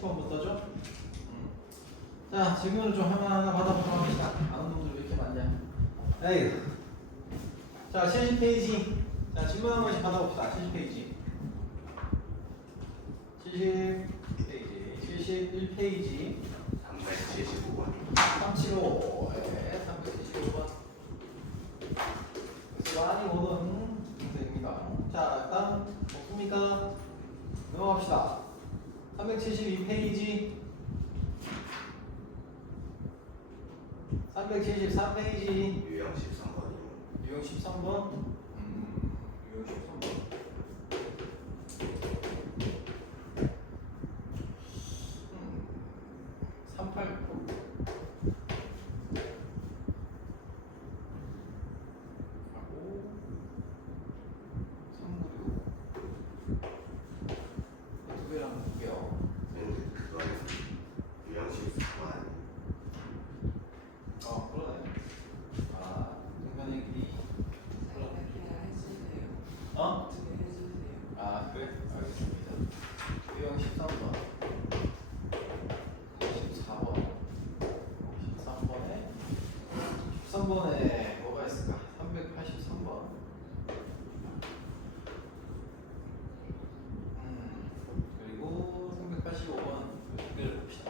70번부터죠? 자, 질문을 좀 하나하나 받아보도록 합시다. 아는 놈들 왜 이렇게 많냐? 에이. 자, 70페이지. 자, 질문 한 번씩 받아봅시다. 70페이지. 70페이지. 71페이지. 375번. 375. 네, 375번. 그래서 많이 오는 문제입니다. 자, 일단 없습니까? 넘어갑시다. 372페이지. 373페이지. 유형 13번이요. 유형 13번. 유형 13번. 389. 하고 396. 두 개랑 볼게요. 근데 그거는 유형 14번 아니에요. 그러네. 아, 동편의 길이. 어? 아, 그래? 알겠습니다. 유형 13번. 14번. 13번에 뭐가 있을까? 383번. 그리고 385번. 두 개를 봅시다.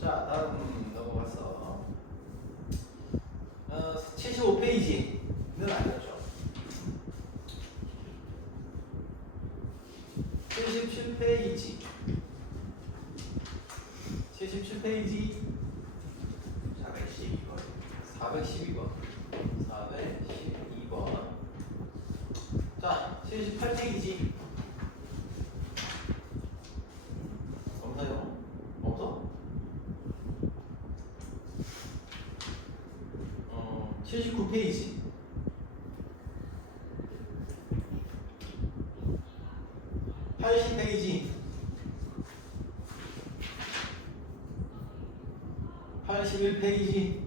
자, 다음 넘어가서 75페이지는 아니었죠. 77페이지. 77페이지. 412번. 412번. 412번. 자, 78페이지. 없나요? 없어? 79페이지. 80페이지. 81페이지.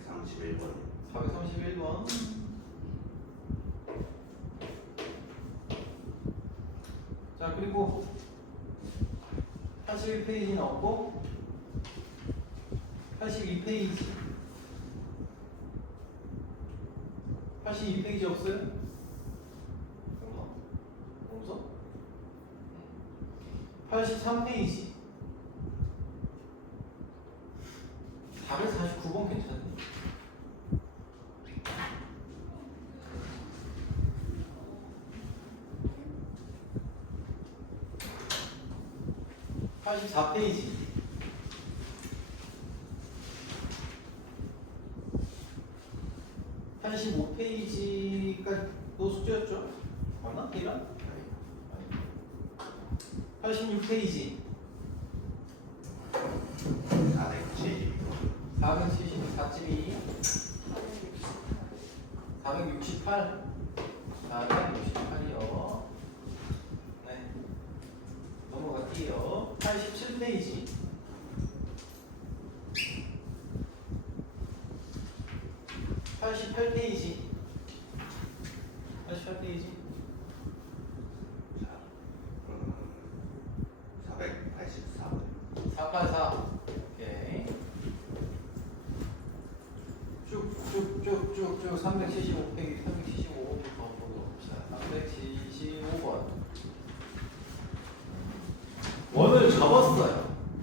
431번. 431번. 자, 그리고 81페이지는 없고 82페이지. 82페이지 없어요? 없어? 83페이지. 449번 괜찮니? (84) 페이지. 85페이지가 또 숙제였죠? 맞나? 이란? 86페이지. 472번. 472. 468. 468이요. 네. 넘어갈게요. 87페이지. 88페이지. 88페이지. 484번. 484. 오케이. 쭉쭉쭉쭉쭉 375페이지. 375번부터 보도록 합시다. 375번. 원을 접었어요.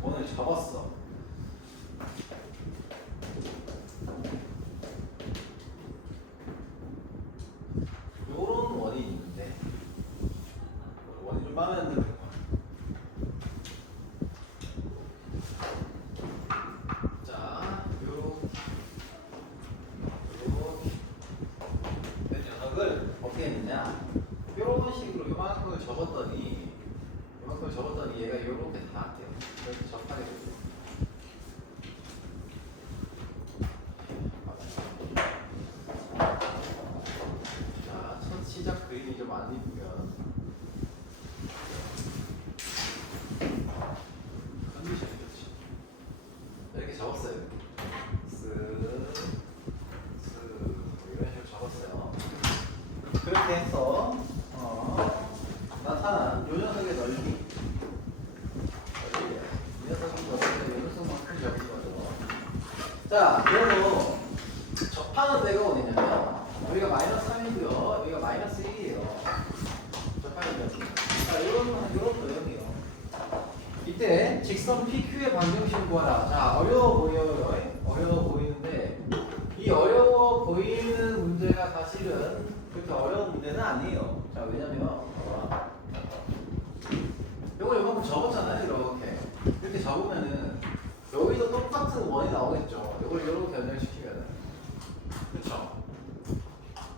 원을 접었어. 요런 원이 있는데 원이 좀 마음에 안 드는 거. 자, 요 녀석을 어떻게 했느냐? 요런 식으로 요만큼을 접었더니 얘가 요렇게 나왔대요. 이렇게 접하게 됐어요. 자, 첫 시작 그림이 좀 안 이쁘면 컨디션이 좋지. 이렇게 접었어요. 이런 식으로 접었어요. 그렇게 해서 나타난 요 녀석의 넓이 자, 그래서 접하는 데가 어디냐면 여기가 마이너스 3이고요. 여기가 마이너스 1이에요. 접하는 데. 자, 요런 도형이에요. 이때 직선 PQ의 방정식을 구하라. 자, 어려워 보여요. 어려워 보이는데 이 어려워 보이는 문제가 사실은 그렇게 어려운 문제는 아니에요. 자, 왜냐면 요걸 요만큼 적었잖아요. 이렇게 적으면은 여기도 똑같은 원이 나오겠죠. 요걸 이렇게 변형시키면은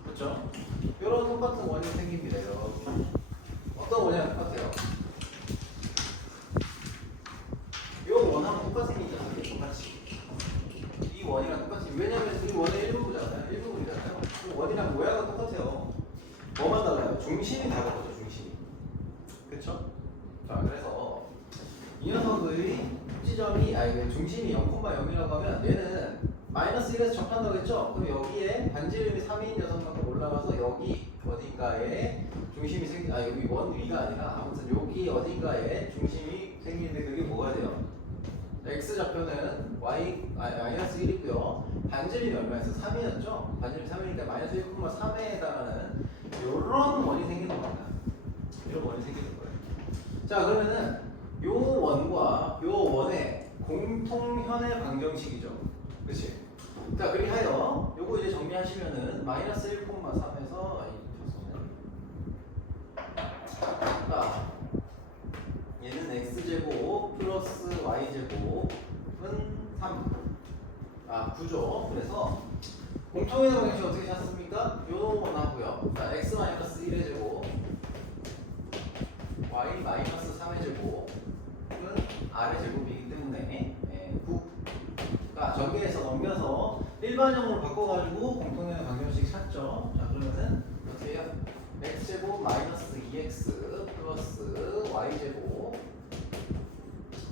그쵸? 요런 똑같은 원이 생깁니다. 이렇게. 어떤 원이랑 똑같아요? 요 원하고 똑같이 생기잖아요. 똑같이. 이 원이랑 똑같이. 왜냐면 이 원의 일부분이잖아요. 이 원이랑 모양은 똑같아요. 뭐만 달라요? 중심이 다른 거죠. 중심이. 그쵸? 자, 그래서 이 녀석의 지점이 중심이 0,0이라고 하면 얘는 마이너스 1에서 접한다고 했죠? 그럼 여기에 반지름이 3인 녀석만큼 올라가서 여기 어딘가에 중심이 여기 원 위가 아니라 아무튼 여기 어딘가에 중심이 생기는데 그게 뭐가 돼요? x 좌표는 마이너스 1이고요. 반지름이 얼마였어? 3이었죠? 반지름이 3이니까 마이너스 1,3에 해당하는 이런 원이 생기는 겁니다. 이런 원이 생기는 거예요. 자, 그러면은 요 원과 요 원의 공통현의 방정식이죠. 그치? 자, 그렇게 하여 요거 이제 정리하시면은 마이너스 1,3에서 자, 얘는 x제곱 플러스 y제곱은 3. 9죠. 그래서 공통현의 방정식 어떻게 찾습니까? 요 원하고요. 자, x 마이너스 1의 제곱 y 마이너스 3의 제곱은 r의 제곱이기 때문에 9가 전개해서 넘겨서 일반형으로 바꿔가지고 공통의 방정식 찾죠. 자, 그러면은 어떻게 해요? x제곱 마이너스 2x 플러스 y제곱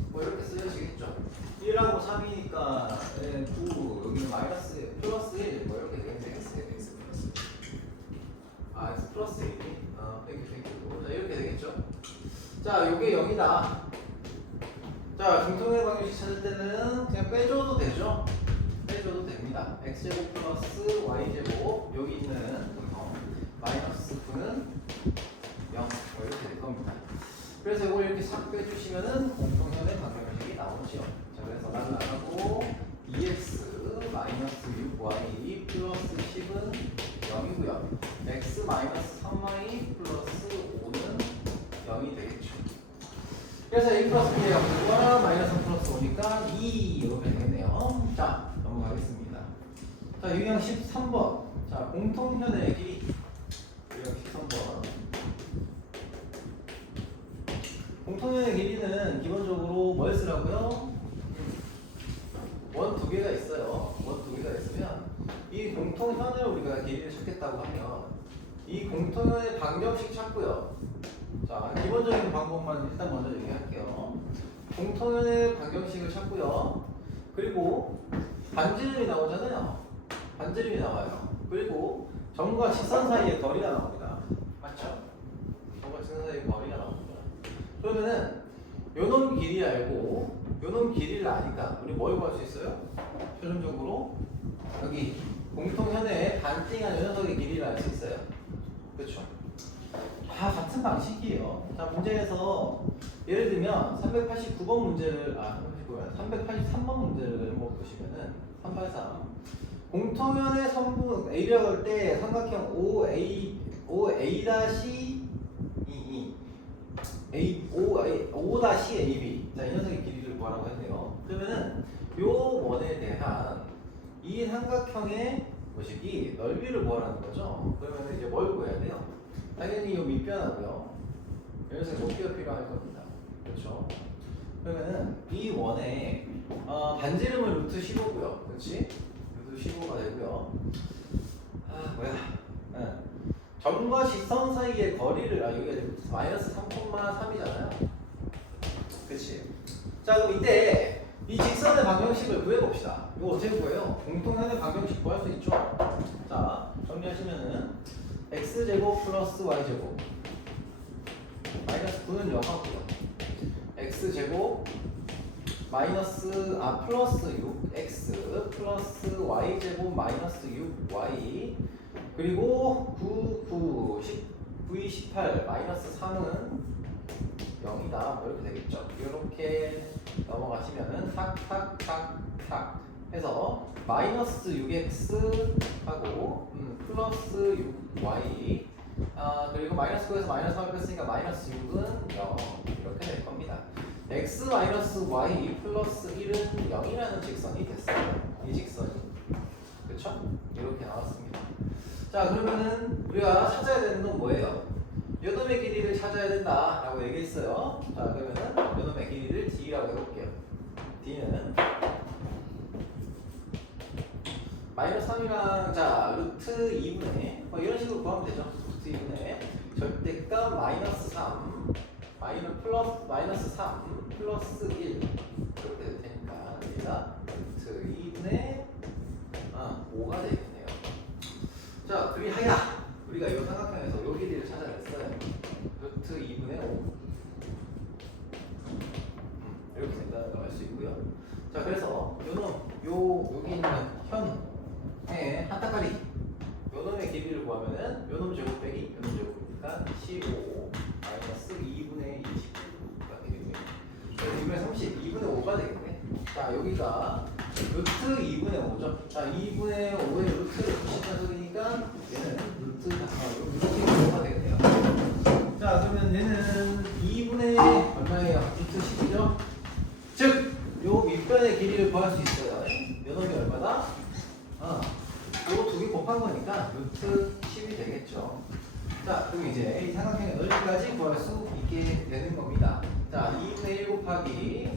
뭐 이렇게 쓰여지겠죠. 1하고 3이니까 9 여기는 마이너스 플러스 1 뭐 이렇게 되겠네. x 플러스 x 플러스 1이 땡큐 자, 이렇게 되겠죠. 자, 요게 0이다. 자, 공통의 방정식 찾을 때는 그냥 빼줘도 되죠. 빼줘도 됩니다. x제곱 플러스 y제곱 여기 있는 마이너스 9는 0 뭐 이렇게 될 겁니다. 그래서 이걸 이렇게 싹 빼주시면은 공통현의 방정식이 나오죠. 자, 그래서 나가고 2x 마이너스 6y 플러스 10은 0이고요. x 마이너스 3y 플러스 5는 0이 되겠죠. 그래서 a 플러스 b가 9와 마이너스 3 플러스 5니까 2 이렇게 되겠네요. 자, 넘어가겠습니다. 자, 유형 13번. 자, 공통현의 길이. 유형 13번. 공통현의 길이는 기본적으로 뭘 쓰라고요? 원 두 개가 있어요. 원 두 개가 있으면 이 공통현을 우리가 길이를 찾겠다고 하면 이 공통현의 방정식 찾고요. 자, 기본적인 방법만 일단 먼저 얘기할게요. 공통현의 방정식을 찾고요. 그리고 반지름이 나오잖아요. 반지름이 나와요. 그리고 점과 직선 사이의 거리가 나옵니다. 맞죠? 점과 직선 사이의 거리가 나옵니다. 그러면은 요놈 길이 알고 요놈 길이를 아니까 우리 뭘 구할 수 있어요? 최종적으로 여기 공통현의 반띵한 요 녀석의 길이를 알 수 있어요. 그렇죠? 다 같은 방식이에요. 자, 문제에서 예를 들면 389번 문제를 383번 문제를 한번 보시면은 383 공통현의 선분 A라고 할 때 삼각형 O-AB 자, 이 녀석의 길이를 구하라고 했네요. 그러면은 요 원에 대한 이 삼각형의 뭐시기 넓이를 구하라는 거죠. 그러면 이제 뭘 구해야 돼요? 당연히 이 밑변하고요. 이 녀석의 높이가 필요할 겁니다. 그렇죠? 그러면은 이 원의 반지름은 루트 15고요. 그렇지? 루트 15가 되고요. 점과 직선 사이의 거리를 여기가 마이너스 3,3이잖아요. 그치? 자, 그럼 이때 이 직선의 방정식을 구해봅시다. 이거 어떻게 구해요? 공통현의 방정식 구할 수 있죠? 자, 정리하시면은 x제곱 플러스 y제곱 마이너스 9는 0하고요. x제곱 플러스 6x 플러스 y제곱 마이너스 6y 그리고 9, 9, 18 마이너스 3은 0이다. 뭐 이렇게 되겠죠. 이렇게 넘어가시면은 탁탁탁탁 해서 마이너스 6x 하고 플러스 6y 그리고 마이너스 9에서 마이너스 3을 뺐으니까 마이너스 6은 0 이렇게 될 겁니다. x 마이너스 y 플러스 1은 0이라는 직선이 됐어요. 이 직선이. 그쵸? 이렇게 나왔습니다. 자 그러면은 우리가 찾아야 되는 건 뭐예요? 요놈의 길이를 찾아야 된다라고 얘기했어요. 자 그러면은 요놈의 길이를 d라고 해볼게요. d는 마이너스 3이랑 자 루트 2분의 이런 식으로 구하면 되죠. 루트 2분의 절대값 마이너스 3 마이너스 3 플러스 1 이렇게 될 테니까 얘가 루트 2분의 5가 되겠네요. 자 그리하여 우리가 이 삼각형에서 요 길이를 찾아냈어요. 루트 2분의 5 이렇게 생각할 수 있고요. 자 그래서 여기 있는 현의 한타까리 요놈의 길이를 구하면은 요놈 제곱 빼기 요놈 제곱이니까 15 마이너스 2분의 29가 되겠네요. 그래서 2분의 30 2분의 5가 되겠네. 자 여기가 루트 2분의 5죠. 자 2분의 5의 루트를 붙인다는 소리니까 얘는 루트 이렇게 5가 되겠네요. 자 그러면 얘는 2분의 얼마예요? 루트 10이죠. 즉 요 밑변의 길이를 구할 수 있어요. 요놈이 얼마다? 요 두 개 곱한 거니까 루트 10이 되겠죠. 자 그럼 이제 이 삼각형의 넓이까지 구할 수 있게 되는 겁니다. 자 2분의 1 곱하기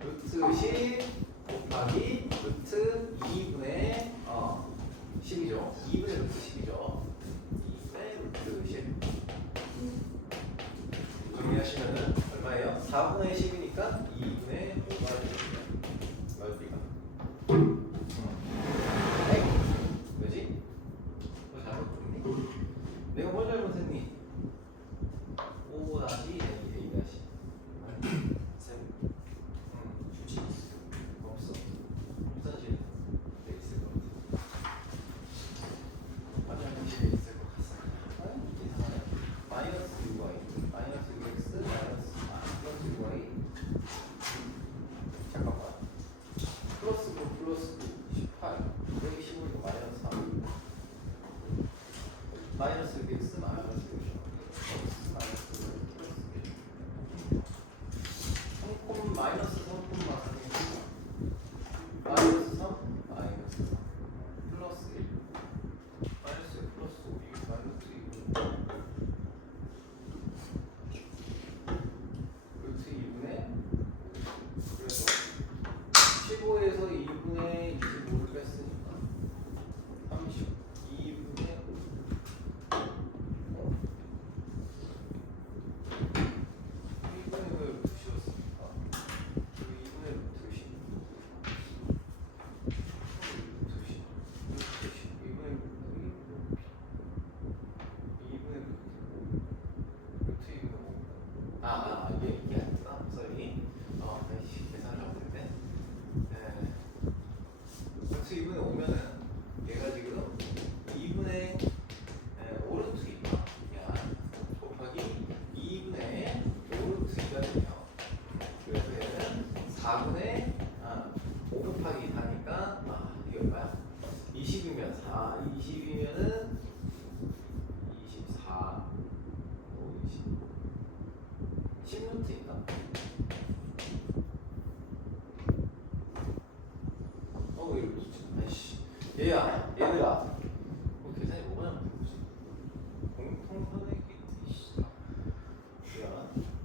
루트 10 곱하기 루트 2분의 10이죠. 2분의 루트 10이죠. 2분의 루트 10 정리하시면은 얼마예요? 4분의 10이니까 2분의 5가 되겠네요. 넓이가 왜지? 너 잘못 했니? 내가 뭘 잘못했니? 5 다시 A 다시 쌤 휴지 없어. 화장실 돼 있을 것 같아. 화장실에 있을 것 같아. 이상하네. 마이너스 6y 마이너스 6x 마이너스 플러스 6y 잠깐만 플러스 9 플러스 9 18 여기 15이고 마이너스 3 마이너스 6x 마이너스 6 마이너스 3 마이너스 3 마이너스 3 마이너스 3 플러스 1 마이너스 1 플러스 5 이게 마이너스 2분의 루트 2분의 그래서 15에서 2분의 25를 뺐으니까 32분의 5 2분의 왜 루트 씌웠습니까? 2분의 루트 10 루트 10 루트 10 2분의 루트 2분의 루트 2분의 5 이게 아니구나. sorry. 계산을 잘못했네. 루트 2분의 5면은 얘가 지금 2분의 5루트 2야 곱하기 2분의 5루트 2가 되네요. 그래서 얘는 4분의 5 곱하기 4니까 이게 얼마야? 20이면 4 20이면은 24 20 10루트인가? 왜 이렇게 아이씨 얘들아 계산이 뭐가 잘못된 거지? 공통선의 길이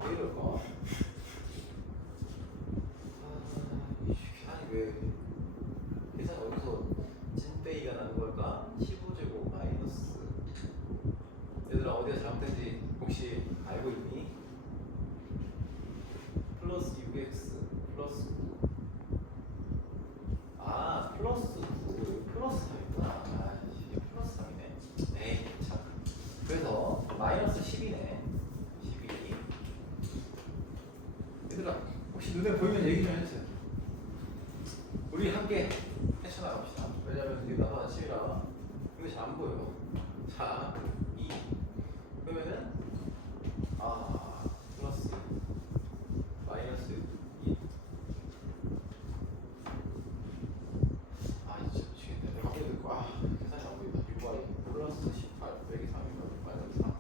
왜 이럴까? 계산이 왜 계산이 어디서 찐빼기가 나는 걸까? 15제곱 마이너스 얘들아 어디가 잘못된지 혹시 알고 있니? 플러스 6x 플러스 9 플러스 9 플러스 3이구나. 이게 플러스 3이네. 에이 참. 그래서 마이너스 10이네. 12 얘들아 혹시 눈에 보이면 얘기 좀 해주세요. 우리 함께 헤쳐나갑시다. 왜냐면 이게 나가 10이라 이거 잘 안 보여요. 자, 2 그러면은 플러스 마이너스 2 이제 미치겠네. 내가 깨야 될 거야. 계산이 안 보인다. 6y 플러스 18 빼기 3이면 마이너스 3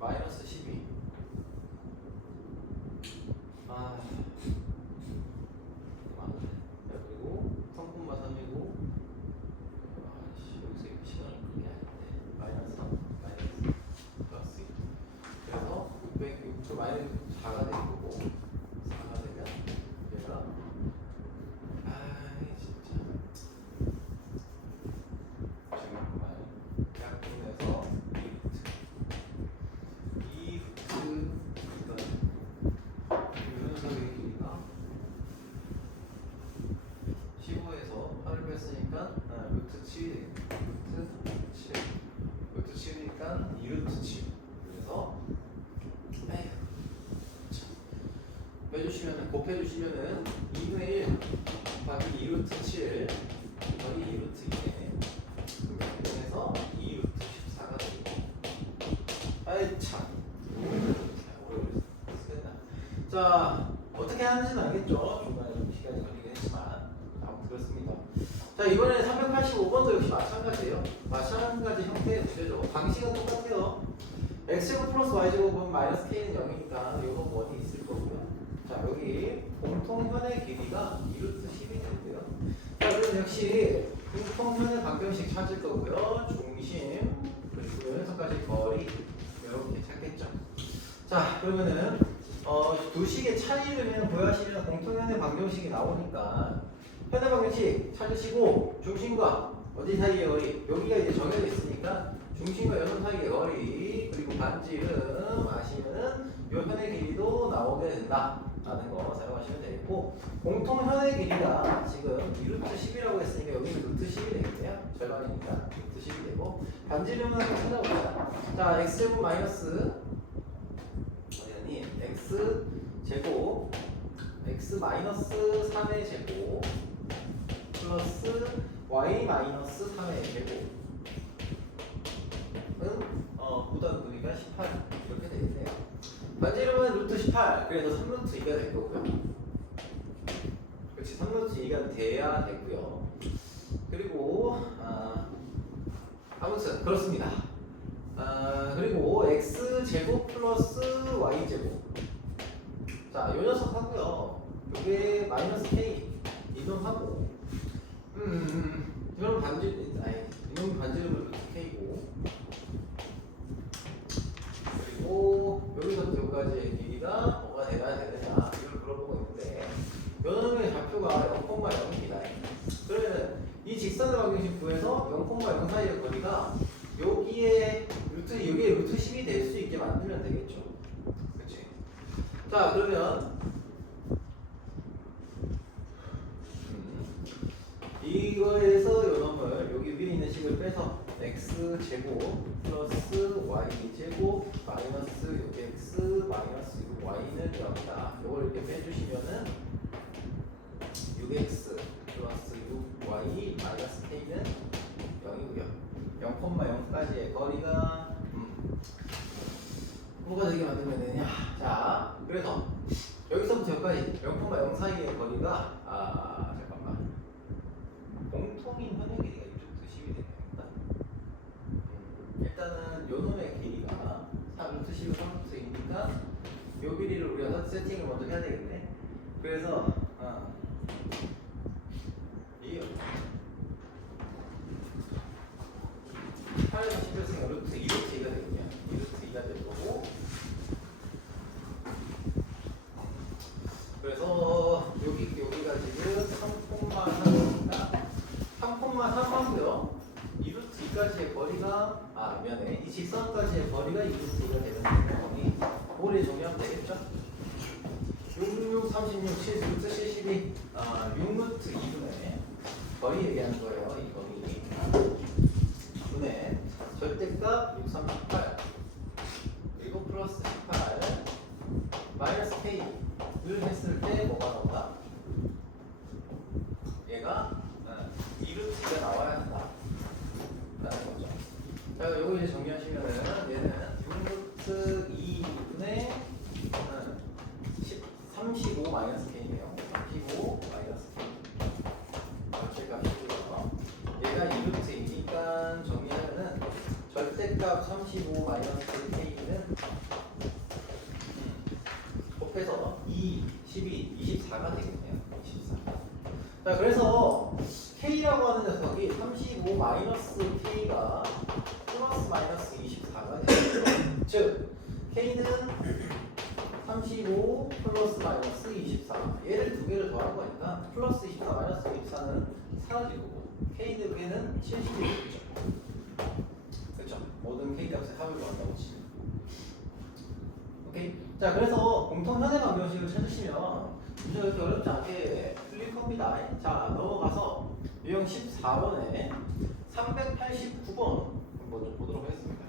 마이너스 12 그리고 3,3이고 여기서 이거 시간이 그게 아닌데 마이너스 3 마이너스 플러스 2 그래서 606 마이너스 4가 될 거고 4가 되면 얘가 진짜 정말 약분해서 2루트 이거는 녀석의 길이가 15에서 8을 뺐으니까 루트 7이 되겠네. 루트 7이니까 2루트 7 그래서 빼주시면은 곱해주시면은 2분의 1 곱하기 2루트 7 곱하기 2루트 2네 그래서 2루트 14가 되고 참 자 어떻게 하는지는 알겠죠? 중간에 좀 시간이 걸리긴 했지만 아무튼 그렇습니다. 자 이번에 385번도 역시 마찬가지예요. 마찬가지 형태의 문제죠. 방식은 똑같아요. x제곱 플러스 y제곱은 마이너스 k는 0이니까 이건 1이 있을 거고요. 자 여기 공통현의 길이가 2루트 10이 되는데요. 자 그럼 역시 공통현의 방정식 찾을 거고요. 중심 그리고 연속까지 거리 이렇게 찾겠죠. 자 그러면은 두 식의 차이를 구하시면 공통현의 방정식이 나오니까 현의 방정식 찾으시고 중심과 어디 사이의 거리 여기가 이제 정해져 있으니까 중심과 연속 사이의 거리 그리고 반지름 아시면은 요 현의 길이도 나오게 된다라는 거 사용하시면 되겠고 공통현의 길이가 지금 2루트 10이라고 했으니까 여기는 루트 10이 되겠네요. 절반이니까 루트 10이 되고 반지름은 한번 찾아봅시다. 자 x제곱 마이너스 x 제곱 x 마이너스 3의 제곱 플러스 y 마이너스 3의 제곱은 보다 보니까 18 이렇게 되겠네요. 반지름은 루트 18 그래서 3루트 2가 될 거고요. 그렇지 3루트 2가 돼야 되고요. 그리고 아무튼 그렇습니다. 그리고 x 제곱 플러스 y 제곱 자, 요 녀석 하고요. 요게 마이너스 k 이동하고 이건 이건 반지름은 루트 k고 그리고 여기서부터 여기까지의 길이가 뭐가 돼야 되느냐 이걸 물어보고 있는데 요 놈의 좌표가 0,0입니다. 그러면 이 직선의 방정식 구해서 0,0 사이의 거리가 여기에 루트 10이 될 수 있게 만들면 되겠죠. 그치? 자, 그러면 이거에서 요 놈을 여기 위에 있는 식을 빼서 x 제곱 플러스 y 제곱 마이너스 여기 x 마이너스 y는 0이다. 요걸 이렇게 빼주시면은 6x 플러스 6y 마이너스 k는 0이고요. 0,0까지의 거리가 뭐가 되게 만들면 되냐? 자, 그래서 여기서부터 여기까지 0,0 사이의 거리가 잠깐만 공통인 현의 길이가 이쪽부터 10이 되니까 일단은 요 놈의 길이가 3루트 10은 3루트이니까 요 길이를 우리가 세팅을 먼저 해야 되겠네. 그래서 이 8에서 10을 루트 2루트 2가 되겠냐? 2루트 2가 될 거고 그래서 여기가 지금 3,3이니까 3,3하고요 2루트 2까지의 거리가 미안해 이 직선까지의 거리가 2루트 2가 되는 거니 그걸 정리하면 되겠죠? 6, 36, 7, 루트 72 6루트 2분의 거리 얘기하는 거예요. 이 거리 분의 절대값 6, 3, 8 그리고 플러스 18 마이너스 K를 했을 때 뭐가 나온다? 얘가 자, 요거 이제 정리하시면은 얘는 6루트 2분의 35 마이너스 k네요. 35 마이너스 k. 절대값 15고요. 얘가 2루트이니까 정리하면은 절대값 35 마이너스 k는 곱해서 2, 12, 24가 되겠네요. 24. 자, 그래서 k라고 하는 녀석이 35 마이너스 k가 플러스 마이너스 24가 되겠죠. 즉 k는 35 플러스 마이너스 24. 얘를 두 개를 더한 거니까 플러스 24 마이너스 24는 사라지고 k 두 개는 70이 되겠죠. 그렇죠? 모든 k 값의 합을 구한다고 치면. 오케이. 자, 그래서 공통 현해 방정식을 찾으시면 문제 이렇게 어렵지 않게 풀릴 겁니다. 자, 넘어가서 유형 14번에 389번 한번 좀 보도록 하겠습니다.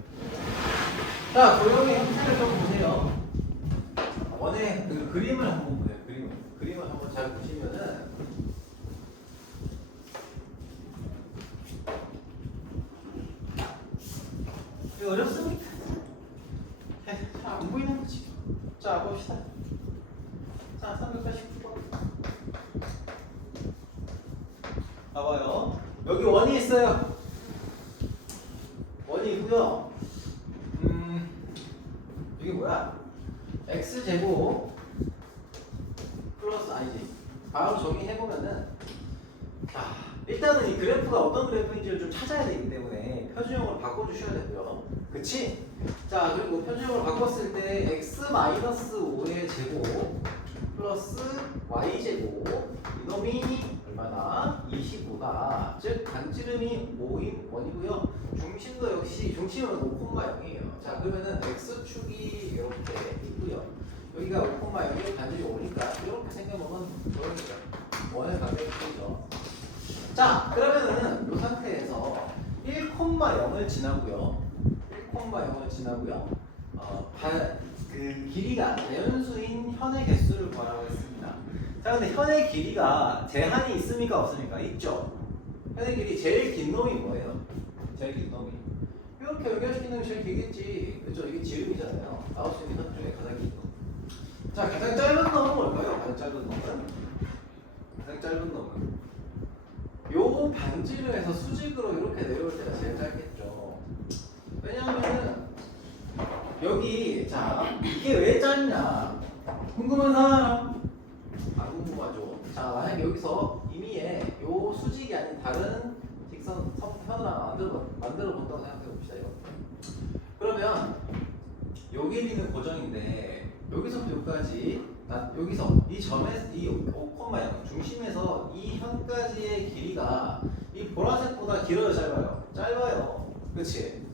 자, 도형의 형태를 좀 보세요. 원의 그 그림을 한번 보세요. 그림을 한번 잘 보시면은 이거 어렵습니까? 안 보이는 거지. 자, 봅시다. 자, 389번. 봐봐요. 여기 원이 있어요. 원이 있고요. 이게 뭐야? x제곱 플러스 아니지. 바로 정의해보면은 자, 일단은 이 그래프가 어떤 그래프인지를 좀 찾아야 되기 때문에 표준형으로 바꿔주셔야 되고요. 그치? 자, 그리고 표준형으로 바꿨을 때 x-5의 제곱 플러스 y제곱 이놈이 얼마나? 25다. 즉 반지름이 5인 원이고요. 중심도 역시 중심은 5,0이에요. 자, 그러면은 x축이 이렇게 있고요. 여기가 5,0이 반지름이 5니까 이렇게 생겨보면 보여주죠. 원의 관계식이죠. 자, 그러면은 이 상태에서 1,0을 지나고요. 1,0을 지나고요. 그 길이가 자연수인 현의 개수를 구하라고 했습니다. 자, 근데 현의 길이가 제한이 있습니까? 없습니까? 있죠. 현의 길이 제일 긴 놈이 뭐예요? 제일 긴 놈이 이렇게 연결시키는 게 제일 길겠지. 그렇죠? 이게 지름이잖아요. 나올 수 있는 선 중에 가장 긴 놈. 자, 가장 짧은 놈은 뭘까요? 가장 짧은 놈은? 가장 짧은 놈은 요 반지름에서 수직으로 이렇게 내려올 때가 제일 짧겠죠. 왜냐하면은 여기 자, 이게 왜 짧냐? 궁금한 사람? 안 궁금하죠. 자, 만약에 여기서 이미에 요 수직이 아닌 다른 직선 선을 만들어 본다고 생각해 봅시다. 이렇게. 그러면 요 길이는 고정인데 여기서부터 여기까지 여기서 이 점에 이 5,0 중심에서 이 현까지의 길이가 이 보라색보다 길어요, 짧아요? 짧아요. 그렇지?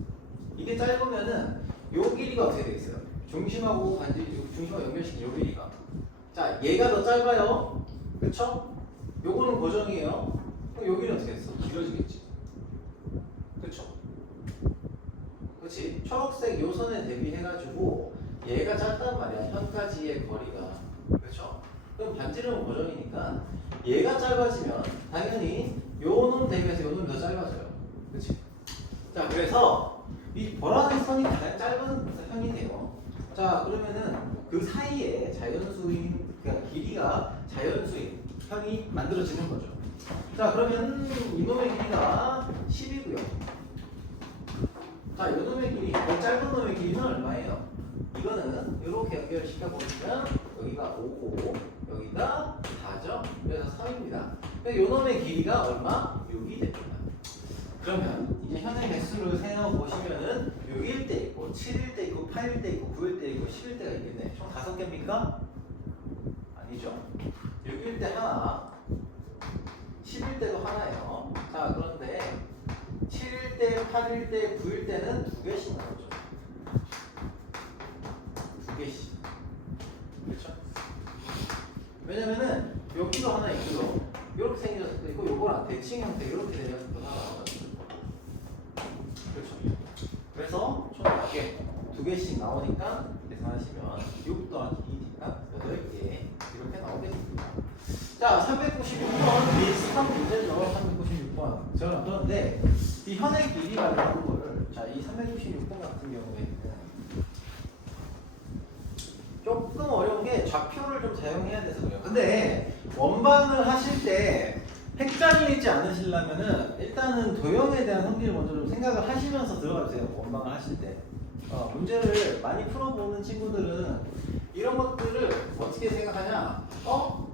이게 짧으면은 요 길이가 어떻게 돼 있어요? 중심하고 중심하고 연결시킨 요 길이가. 자, 얘가 더 짧아요. 그쵸? 요거는 고정이에요. 그럼 요 길이는 어떻게 됐어? 길어지겠지. 그쵸? 그렇지? 초록색 요 선에 대비해가지고 얘가 짧단 말이야. 현까지의 거리가. 그렇죠? 그럼 반지름은 고정이니까 얘가 짧아지면 당연히 요 놈 대비해서 요 놈이 더 짧아져요. 그렇지? 자, 그래서 이 보라색 선이 가장 짧은 선이 돼요. 자, 그러면은 그 사이에 자연수인 그러니까 길이가 자연수인 현이 만들어지는 거죠. 자, 그러면 이놈의 길이가 10이고요. 자, 이놈의 길이, 이 짧은 놈의 길이는 얼마예요? 이거는 이렇게 연결시켜 보시면 여기가 5고 여기가 4죠. 그래서 3입니다. 이놈의 길이가 얼마? 6이 됩니다. 그러면 이제 현의 개수를 세어 보시면은 6일 때 있고 7일 때 있고 8일 때 있고 9일 때 있고 10일 때가 있겠네. 총 5개입니까? 아니죠. 6일 때 하나, 10일 때도 하나예요. 자, 그런데 7일 때, 8일 때, 9일 때는 2개씩 나오죠. 2개씩. 그렇죠? 왜냐면은 여기도 하나 있고요. 이렇게 생긴 녀석도 있고 요거랑 대칭 형태 이렇게 되는 녀석도 하나 나와가지고. 그렇죠? 그래서 총 몇 개? 2개씩 나오니까 계산하시면 6 더하기 2니까 8개 이렇게 나오겠습니다. 자, 396번 비슷한 문제죠. 396번 제가 그런데 이 현의 길이라는 거를 자, 이 이 366번 같은 경우에는 조금 어려운 게 좌표를 좀 사용해야 돼서 그래요. 근데 원방을 하실 때 획자리이지 않으시려면은 일단은 도형에 대한 성질을 먼저 좀 생각을 하시면서 들어가주세요. 원방을 하실 때. 문제를 많이 풀어보는 친구들은 이런 것들을 어떻게 생각하냐?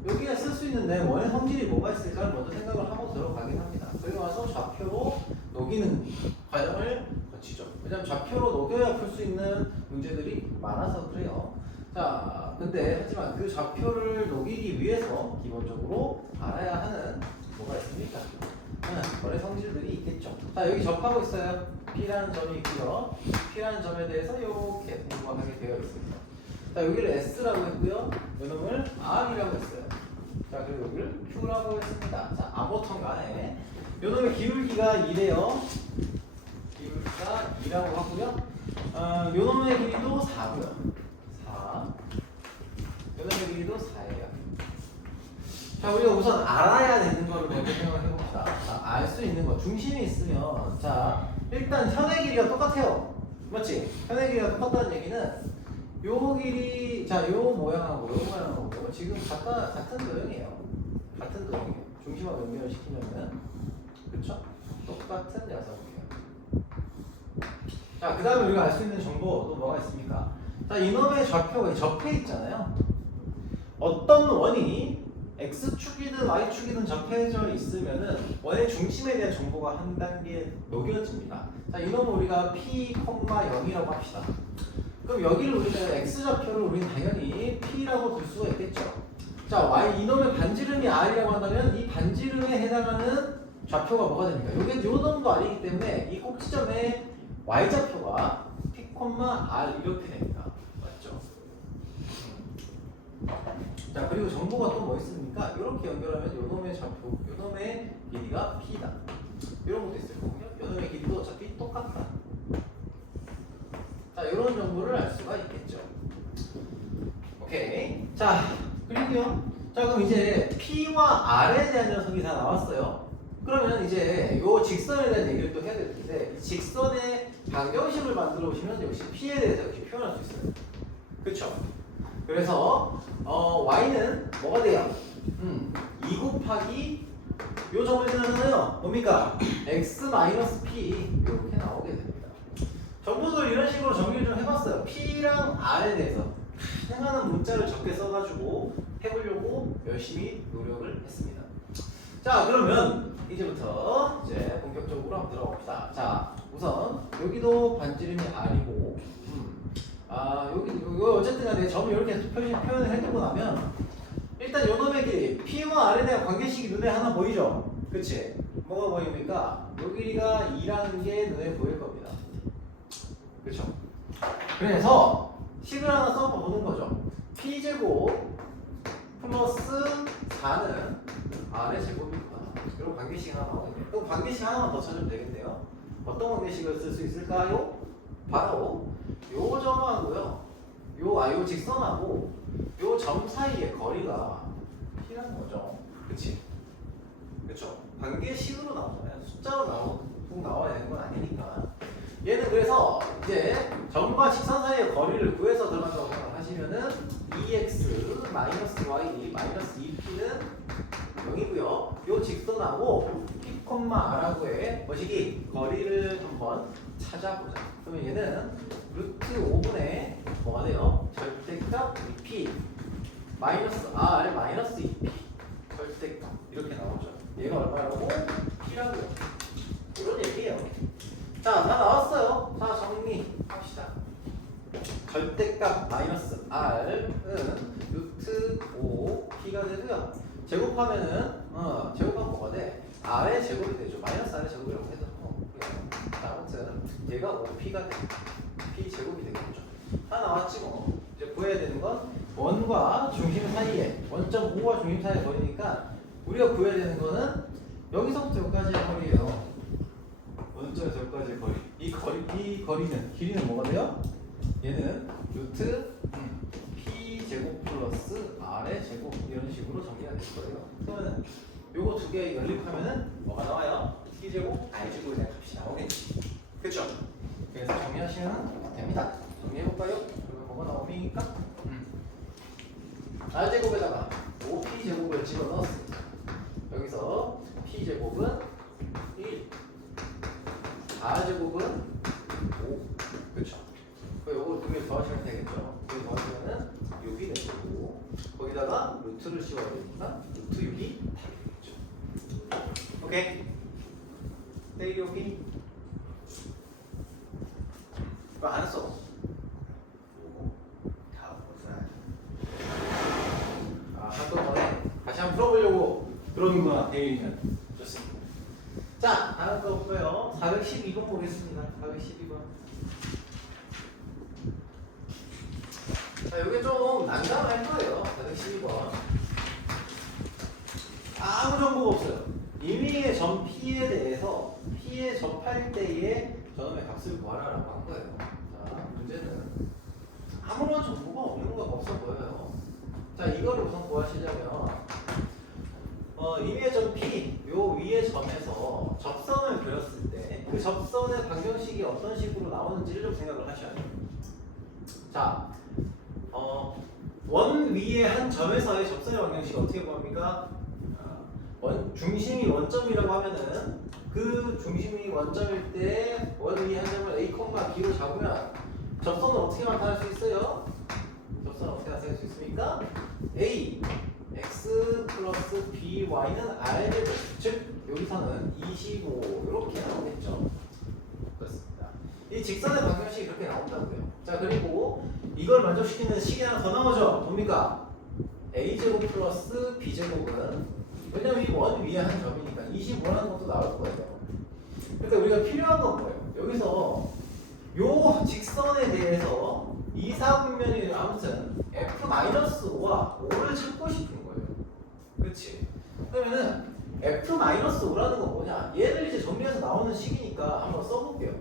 여기에 쓸 수 있는데 원의 성질이 뭐가 있을까를 먼저 생각을 하고 들어가긴 합니다. 그리고 와서 좌표로 녹이는 과정을 거치죠. 왜냐면 좌표로 녹여야 풀 수 있는 문제들이 많아서 그래요. 자, 근데 하지만 그 좌표를 녹이기 위해서 기본적으로 알아야 하는 뭐가 있습니까? 원의 성질들이 있겠죠. 자, 여기 접하고 있어요. P라는 점이 있고요. P라는 점에 대해서 이렇게 공부하게 되어 있습니다. 자, 여기를 S라고 했고요. 이놈을 R이라고 했어요. 자, 그리고 여기를 Q라고 했습니다. 자, 아무튼 간에 이놈의 기울기가 2래요. 기울기가 2라고 하고요. 요놈의 길이도 4고요. 4. 요놈의 길이도 4예요. 자, 우리가 우선 알아야 되는 거를 먼저 생각을 해봅시다. 알 수 있는 거, 중심이 있으면, 자, 일단 현의 길이가 똑같아요. 맞지? 현의 길이가 똑같다는 얘기는 요 길이, 자, 요 모양하고 요 모양하고 지금 같은 도형이에요. 같은 도형이에요. 중심하고 연결을 시키면은, 그쵸? 똑같은 녀석이에요. 자, 그 다음에 우리가 알 수 있는 정보 또 뭐가 있습니까? 자, 이놈의 좌표가 접해 있잖아요. 어떤 원이 X축이든 Y축이든 접해져 있으면은 원의 중심에 대한 정보가 한 단계 녹여집니다. 자, 이놈은 우리가 P, 0이라고 합시다. 그럼 여기를 우리가 X좌표를 우리는 당연히 P라고 둘 수가 있겠죠. 자, Y, 이놈의 반지름이 R이라고 한다면 이 반지름에 해당하는 좌표가 뭐가 됩니까? 요게 요 놈도 R이기 때문에 이 꼭지점의 Y좌표가 P, R 이렇게 됩니다. 맞죠? 자, 그리고 정보가 또 뭐 있습니까? 이렇게 연결하면 요놈의 좌표, 요놈의 길이가 P다. 이런 것도 있을 거고요. 요놈의 길이도 어차피 똑같다. 자, 이런 정보를 알 수가 있겠죠. 오케이. 자, 그리고요. 자, 그럼 이제 P와 R에 대한 녀석이 다 나왔어요. 그러면 이제 요 직선에 대한 얘기를 또 해야 될 텐데, 이 직선의 방정식을 만들어 보시면 역시 P에 대해서 역시 표현할 수 있어요. 그쵸? 그래서 y는 뭐가 돼요? 2 곱하기 요 점을 지나잖아요. 뭡니까? x 마이너스 p 이렇게 나오게 됩니다. 전부들 이런 식으로 정리를 좀 해봤어요. p랑 r에 대해서 다양한 문자를 적게 써가지고 해보려고 열심히 노력을 했습니다. 자, 그러면 이제부터 이제 본격적으로 한번 들어봅시다. 자, 우선 여기도 반지름이 r이고 여기 어쨌든 간에 점을 이렇게 표현을 해두고 나면 일단 요놈의 길이 P와 R에 대한 관계식이 눈에 하나 보이죠? 그치? 뭐가 보입니까? 요 길이가 2라는 게 눈에 보일 겁니다. 그쵸? 그래서 식을 하나 써보는 거죠. P제곱 플러스 4는 R의 제곱이구나. 그리고 관계식 하나 나오겠네요. 그럼 관계식 하나만 더 찾으면 되겠네요. 어떤 관계식을 쓸 수 있을까요? 바로 요 점하고요. 요 직선하고 요 점 사이의 거리가 P라는 거죠. 그치? 그쵸? 관계식으로 나오잖아요. 숫자로 나와야 되는 건 아니니까. 얘는 그래서 이제 점과 직선 사이의 거리를 구해서 들어간다고 생각하시면은 2x 마이너스 y 마이너스 2p는 0이고요. 요 직선하고 P, R하고의 뭐시기 거리를 한번 찾아보자. 그러면 얘는 루트 5분의 뭐가 돼요? 절대값 2p 마이너스 r 마이너스 2p 절대값 이렇게 나오죠. 얘가 얼마라고? p라고요. 이런 얘기예요. 자, 다 나왔어요. 자, 정리합시다. 절대값 마이너스 r은 루트 5p가 되고요. 제곱하면은 제곱하면 뭐가 돼? r의 제곱이 되죠. 마이너스 r의 제곱이라고 해도 자, 아무튼 얘가 5p가 돼. p 제곱이 되겠죠. 다 나왔지 뭐. 이제 구해야 되는 건 원과 중심 사이에 1.5와 중심 사이의 거리니까 우리가 구해야 되는 거는 여기서부터 여기까지의 거리예요. 원점에서 여기까지의 거리. 이 거리는 길이는 뭐가 돼요? 얘는 루트 p 제곱 플러스 r의 제곱 이런 식으로 정리가 될 거예요. 그러면은 요거 두 개 연립하면은 뭐가 나와요? p 제곱 r 제곱에 대한 값이 나오겠지. 그쵸? 그래서 정리하시면 됩니다. 정리해볼까요? 그러면 뭐가 나옵니까? R제곱에다가 5P제곱을 집어넣었습니다. 여기서 P제곱은 1, R제곱은 5. 그쵸? 요거 두 개 더하시면 되겠죠? 두 개 더하시면은 6이 되고, 거기다가 루트를 씌워야 되니까 루트 6이 되겠죠. 오케이? 떼기 오케이? 이거 안 써. 다 벗어야죠. 한꺼번에 다시 한번 풀어보려고 그러는구나, 대윤이는. 좋습니다. 자, 다음 거 볼까요? 412번 보겠습니다. 412번. 자, 이게 좀 난감할 거예요. 412번. 아무 정보가 없어요. 임의의 점 P에 대해서 P에 접할 때의 저놈의 값을 구하라라고 한 거예요. 자, 문제는 아무런 정보가 없는 거 없어 보여요. 자, 이거를 우선 구하시려면 임의의 점 P 요 위의 점에서 접선을 그렸을 때 그 접선의 방정식이 어떤 식으로 나오는지를 좀 생각을 하셔야 돼요. 자, 원 위의 한 점에서의 접선의 방정식이 어떻게 구합니까? 중심이 원점이라고 하면은 그 중심이 원점일 때 원 위의 한 점을 A, B로 잡으면 접선을 어떻게 나타낼 수 있어요? 접선을 어떻게 나타낼 수 있습니까? A x 플러스 by는 r제곱, 즉 여기서는 25 이렇게 나오겠죠. 그렇습니다. 이 직선의 방정식이 그렇게 나온다고요. 자, 그리고 이걸 만족시키는 식이 하나 더 나오죠. 뭡니까? a제곱 플러스 b제곱은, 왜냐면 이 원 위에 한 점이니까 25라는 것도 나올 거예요. 그러니까 우리가 필요한 건 뭐예요? 여기서 요 직선에 대해서 이사분면이 아무튼 f-5와 5를 찾고 싶은 거예요. 그렇지? 그러면은 f-5라는 건 뭐냐? 얘를 이제 정리해서 나오는 식이니까 한번 써볼게요.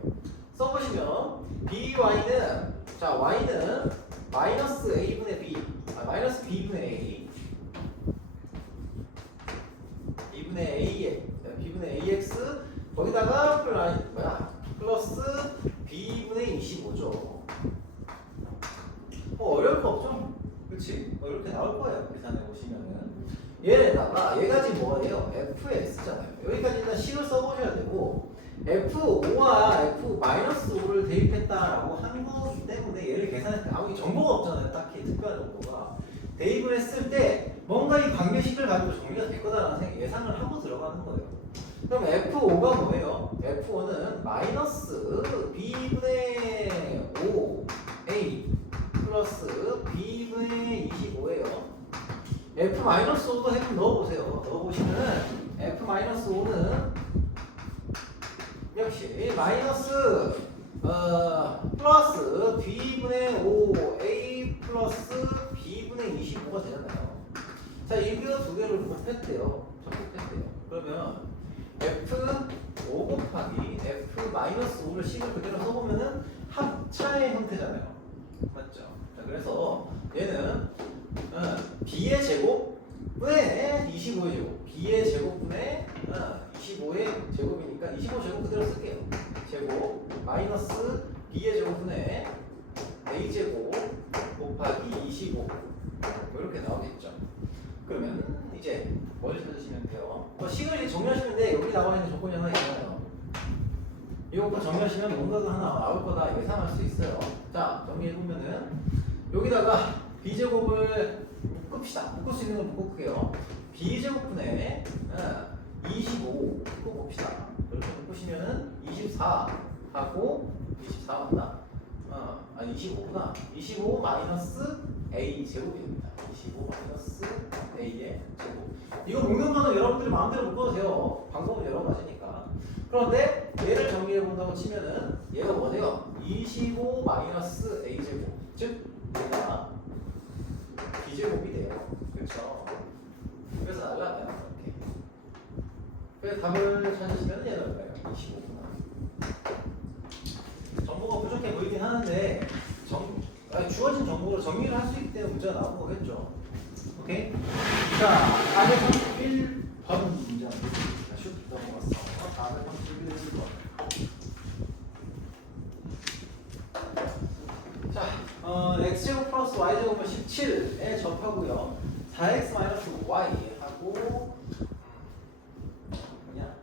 써보시면 by는, 자, y는 마이너스 a분의 b, 마이너스 b분의 a, b분의 ax 거기다가 플러스 b분의 25죠. 뭐 어려울 거 없죠? 그치? 뭐 이렇게 나올 거예요. 계산해 보시면은 얘에다가 얘가 지금 뭐예요? fx잖아요. 여기까지 일단 식을 써보셔야 되고, f5와 f-5를 대입했다라고 한 거기 때문에 얘를 계산할 때 아무 정보가 없잖아요. 딱히 특별한 정보가. 대입을 했을 때 뭔가 이 관계식을 가지고 정리가 될 거다라는 예상을 하고 들어가는 거예요. 그럼 F5가 뭐예요? F5는 마이너스 B분의 5A 플러스 B분의 25예요. F-5도 한번 넣어보세요. 넣어보시면 F-5는 역시 마이너스 플러스 B분의 5A 플러스 B분의 25가 되잖아요. 자, 이거 두 개를 곱했대요. 적합했대요. 그러면 F5 곱하기 F-5를 식을 그대로 써보면은 합차의 형태잖아요. 맞죠? 자, 그래서 얘는 B의 제곱분의 25의 제곱, B의 제곱분의 25의 제곱이니까 25 제곱 그대로 쓸게요. 제곱 마이너스 B의 제곱분의 A 제곱 곱하기 25 이렇게 나오겠죠. 그러면 이제 뭘 찾으시면 돼요? 식을 이제 정리하시면 돼. 여기 나와 있는 조건이 하나 있잖아요. 이거 정리하시면 뭔가가 하나 나올 거다 예상할 수 있어요. 자, 정리해보면은 여기다가 b제곱을 묶읍시다. 묶을 수 있는 걸 묶을게요. b제곱분의 25 묶어봅시다. 이렇게 묶으시면은 24하고 24 맞나? 아니 25구나. 25 마이너스 a 제곱입니다. 25 마이너스 a의 제곱. 이거 묶는 거는 여러분들이 마음대로 묶어도 돼요. 방법은 여러 가지니까. 그런데 얘를 정리해 본다고 치면은 얘가 뭐예요? 25 마이너스 a 제곱. 즉 얘가 b제곱이 돼요. 그렇죠? 그래서 나가면 이렇게. 그래서 답을 찾으시면 얘는 뭐예요? 25구나. 정보가 부족해 보이긴 하는데 주어진 정보로 정리를 할 수 있기 때문에 문제가 나온 거겠죠. 오케이? 자, 431번 문제 슛 넘어갔어. 431번. 접하고요. 4x 마이너스 y 하고 뭐냐?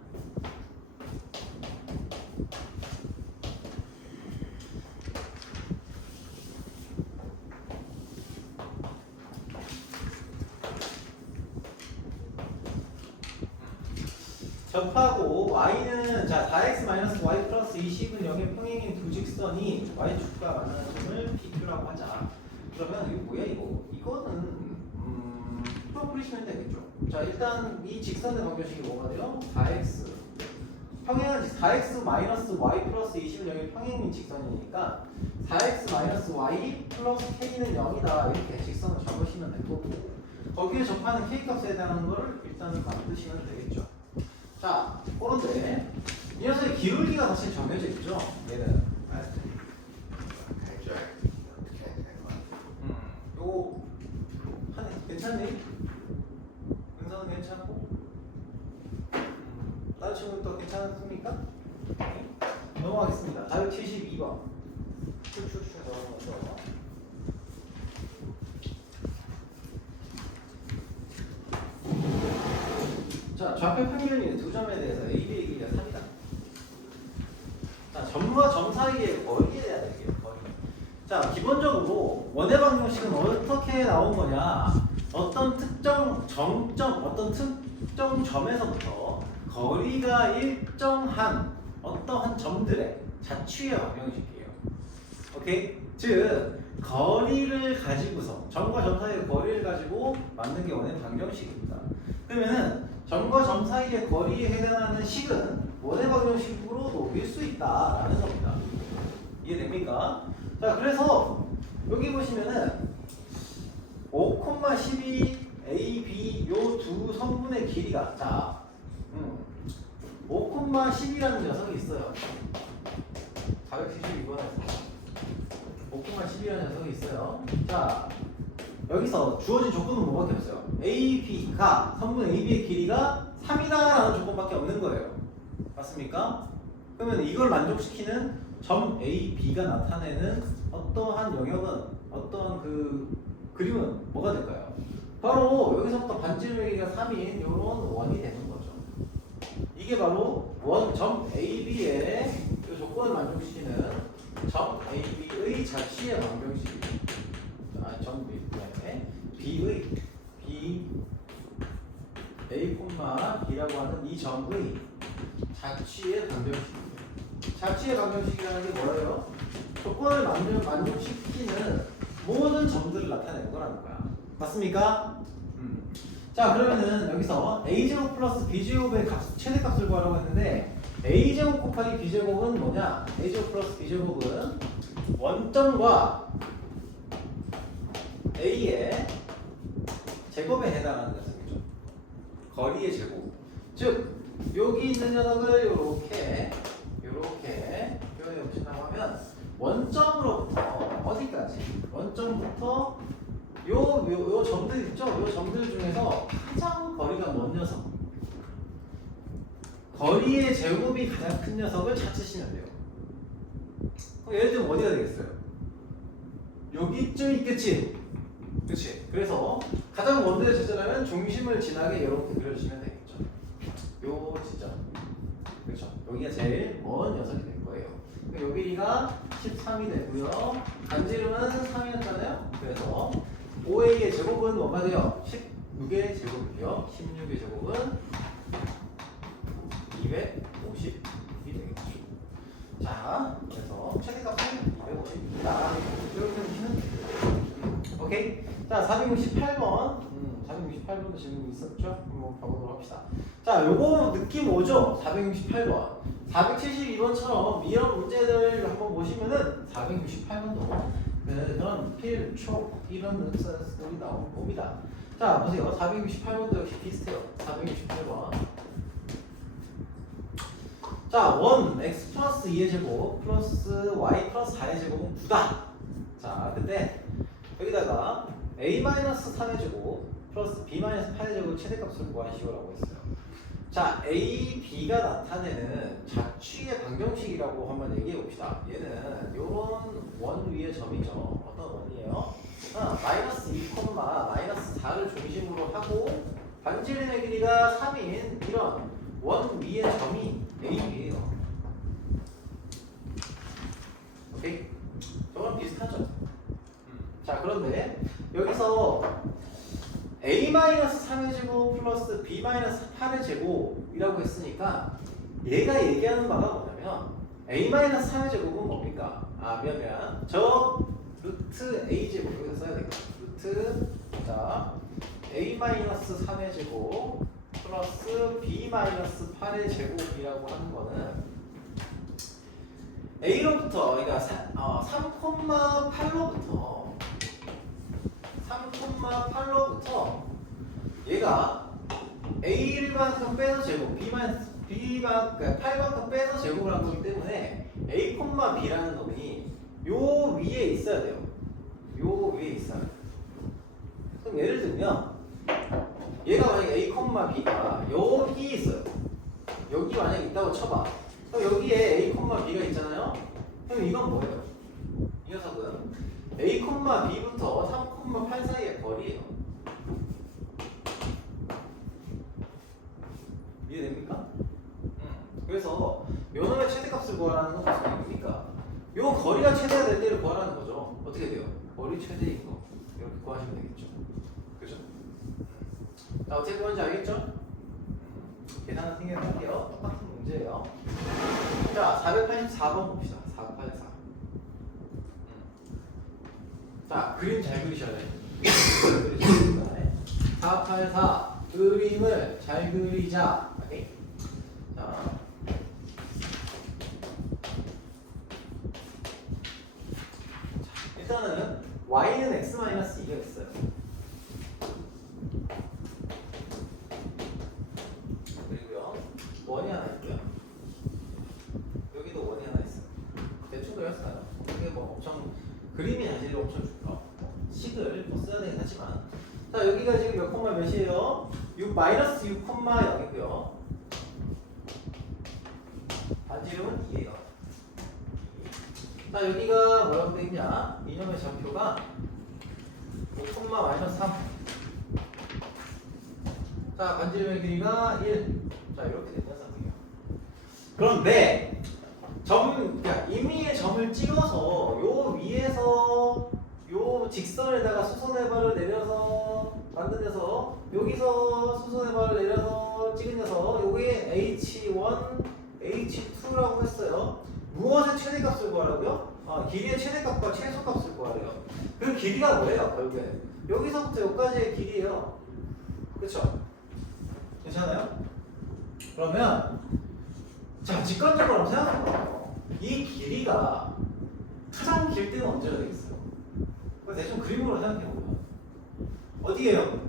접하고 y는 자 4x 마이너스 y 플러스 20은 0의 평행인 두 직선이 y축과 만나는 점을 PQ라고 하자. 그러면 이거 뭐야 이거? 이거는 풀어버리시면 되겠죠. 자 일단 이 직선의 방정식이 뭐가 돼요? 4x 평행한 4x 마이너스 y 플러스 20은 0의 평행인 직선이니까 4x 마이너스 y 플러스 k는 0이다 이렇게 직선을 적으시면 될 거고 거기에 접하는 k 값에 대한 거를 일단은 만드시면 되겠죠. 자, 그런데 이 녀석의 기울기가 사실 정해져 있죠. 얘는 갈줄 알지. 어떻게 해야 될것 같아. 요거 괜찮니? 은서는 괜찮고 다른 친구도 괜찮습니까? 넘어가겠습니다. 472번 쭉 넘어가서 자, 좌표 평균이 두 점에 대해서 AB의 길이가 3이다. 자, 점과 점 사이의 거리에 대한 얘기예요. 거리. 자, 기본적으로 원의 방정식은 어떻게 나온 거냐? 어떤 특정 정점, 어떤 특정 점에서부터 거리가 일정한 어떠한 점들의 자취의 방정식이에요. 오케이? 즉, 거리를 가지고서 점과 점 사이의 거리를 가지고 만든 게 원의 방정식입니다. 그러면은 점과 점 사이의 거리에 해당하는 식은 원의 방정식으로 녹일 수 있다라는 겁니다. 이해됩니까? 자, 그래서 여기 보시면은 5,12 A, B 요 두 선분의 길이가 자, 5,10이라는 녀석이 있어요. 472번에 5,10이라는 녀석이 있어요. 자, 여기서 주어진 조건은 뭐밖에 없어요? A, B가 선분 A, B의 길이가 3이다라는 조건밖에 없는 거예요. 맞습니까? 그러면 이걸 만족시키는 점 A, B가 나타내는 어떠한 영역은 어떠한 그 그림은 뭐가 될까요? 바로 여기서부터 반지름의 3인 이런 원이 되는 거죠. 이게 바로 점 A, B의 이 조건을 만족시키는 점 A, B의 자취의 방정식이에요. 점 B의 B A, B라고 하는 이 점의 자취의 방정식이에요. 자취의 방정식이라는 게 뭐예요? 조건을 만족시키는 모든 점들을 나타내는 거라는 거야. 맞습니까? 자, 그러면은 여기서 a제곱 플러스 b제곱의 최대값을 구하라고 했는데 a제곱 곱하기 b제곱은 뭐냐? a제곱 플러스 b제곱은 원점과 a의 제곱에 해당하는 녀석이죠. 거리의 제곱. 즉 여기 있는 녀석을 이렇게 표현해 보신다고 하면 원점으로부터 어디까지? 원점부터 요 점들 있죠? 요 점들 중에서 가장 거리가 먼 녀석, 거리의 제곱이 가장 큰 녀석을 찾으시면 돼요. 그럼 예를 들면 어디가 되겠어요? 여기쯤 있겠지? 그렇지? 그래서 가장 먼 데를 찾으려면 중심을 지나게 이렇게 그려주시면 되겠죠. 요 지점, 그렇죠? 여기가 제일 먼 녀석이 될 거예요. 요 길이가 13이 되고요. 반지름은 3이었잖아요. 그래서 OA의 제곱은 뭐가 돼요? 16의 제곱이요. 16의 제곱은 250이 되겠죠. 자, 그래서 최대값은 250입니다. 이렇게 보시면 돼요. 오케이? 자, 468번. 468번도 질문이 있었죠? 한번 봐보도록 합시다. 자, 요거 느낌 오죠? 468번. 472번처럼 이런 문제들 한번 보시면은 468번도 그런 필초 이런 넌센스들이 나오는 겁니다. 자, 보세요. 468번도 역시 비슷해요. 468번. 자, 1 x 플러스 2의 제곱 플러스 y 플러스 4의 제곱은 9다. 자, 근데 여기다가 a 마이너스 3의 제곱 플러스 b 마이너스 8의 제곱 최대값을 구하시오라고 했어요. 자, A, B가 나타내는 자취의 방정식이라고 한번 얘기해 봅시다. 얘는 요런 원 위의 점이죠. 어떤 원이에요? 마이너스 2, 마이너스 4를 중심으로 하고 반지름의 길이가 3인 이런 원 위의 점이 A예요. 오케이? 저거랑 비슷하죠? 자, 그런데 여기서 A-3의 제곱 플러스 B-8의 제곱이라고 했으니까 얘가 얘기하는 바가 뭐냐면 A-3의 제곱은 뭡니까? 미안. 저 루트 A 제곱 여기서 써야 되겠다. 루트 자 A-3의 제곱 플러스 B-8의 제곱이라고 하는 거는 A로부터 그러니까 3,8로부터 얘가 A만큼 빼서 제곱 B만큼 8만큼 빼서 제곱을 한 거기 때문에 A, B라는 놈이 요 위에 있어야 돼요. 요 위에 있어야 돼요. 그럼 예를 들면 얘가 만약에 A, B가 여기 있어요. 여기 만약에 있다고 쳐봐. 그럼 여기에 A, B가 있잖아요. 그럼 이건 뭐예요? 이 녀석은 A, B부터 3,8 사이의 거리예요. 이해됩니까? 그래서 요 놈의 최대값을 구하라는 건 무슨 얘기입니까? 요 거리가 최대가 될 때를 구하라는 거죠. 어떻게 돼요? 거리 최대인 거 이렇게 구하시면 되겠죠. 그죠? 자, 어떻게 구하는지 알겠죠? 계산을 생각할게요. 똑같은 문제예요. 자, 484번 봅시다. 484. 자, 그림 잘 그리셔야 돼요. 484 그림을 잘 그리자. 오케이? 자, 일단은 y는 x-2가 있어요. 그리고요, 원이 하나 있고요. 여기도 원이 하나 있어요. 대충 그렸어요. 이게 뭐 엄청 그림이 사실 엄청 식을 뭐 써야 되긴 하지만, 자, 여기가 지금 몇 콤마 몇이에요? 마이너스 6,0이고요. 반지름은 2예요. 자, 여기가 뭐라고 되어 있냐? 이놈의 좌표가 5, 마이너스 3. 자, 반지름의 길이가 1. 자, 이렇게 된 녀석이에요. 그런데 그러니까 임의의 점을 찍어서 요 위에서 요 직선에다가 수선의 발을 내려서 만든 녀석, 여기서 수선의 발을 내려서 찍은 녀석, 요게 H1, H2라고 했어요. 무엇의 최대값을 구하라고요? 길이의 최대값과 최소값을 구하래요. 그 길이가 뭐예요? 결국에 여기서부터 여기까지의 길이에요. 그렇죠? 괜찮아요? 그러면 자, 직관적으로 한번 생각해봐요. 이 길이가 가장 길 때는 언제가 되겠어요? 대충 그림으로 생각해보면 어디에요?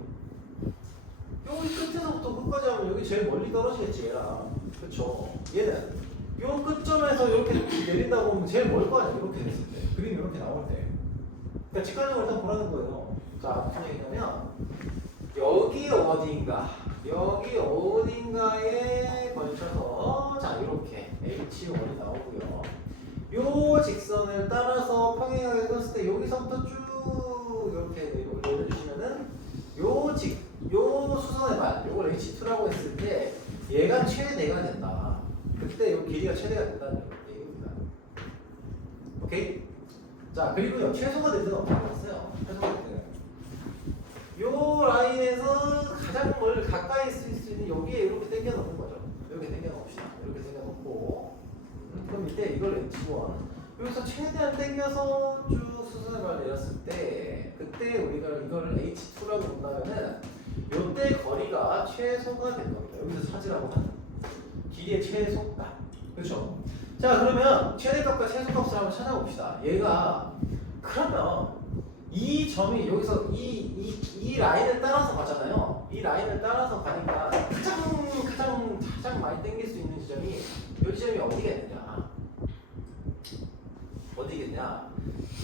여기 끝에서부터 끝까지 하면 여기 제일 멀리 떨어지겠지, 얘랑. 그쵸? 얘는 요 끝점에서 이렇게 내린다고 하면 제일 멀 거 아니야, 이렇게 됐을 때. 그림이 이렇게 나올 때. 그러니까 직관적으로 일단 보라는 거예요. 자, 무슨 얘기냐면 여기 어딘가에 걸쳐서 자, 이렇게 H1이 나오고요. 요 직선을 따라서 평행하게 떴을 때 여기서부터 쭉 이렇게 올려주시면은 요 수선의 발, 요걸 H2라고 했을 때 얘가 최대가 된다. 그때 요 길이가 최대가 된다는 얘기입니다. 오케이? 자, 그리고요, 최소가 될 때는 어떻게 봤어요? 최소가 될 때는 요 라인에서 가장 가까이 있을 수 있는 여기에 이렇게 당겨 놓는 거죠. 이렇게 당겨 놓읍시다. 이렇게 당겨 놓고, 그럼 이때 이걸 H1 여기서 최대한 당겨서 쭉 수선의 발 내렸을 때, 그때 우리가 이거를 H2라고 본다면은 요때 거리가 최소가 될 겁니다. 여기서 찾으라고 하는 길이의 최소값. 그렇죠? 자, 그러면 최대값과 최소값을 한번 찾아봅시다. 얘가 그러면 이 점이 여기서 이 라인을 따라서 가잖아요. 이 라인을 따라서 가니까 가장 많이 당길 수 있는 지점이 이 지점이 어디겠느냐? 어디겠냐?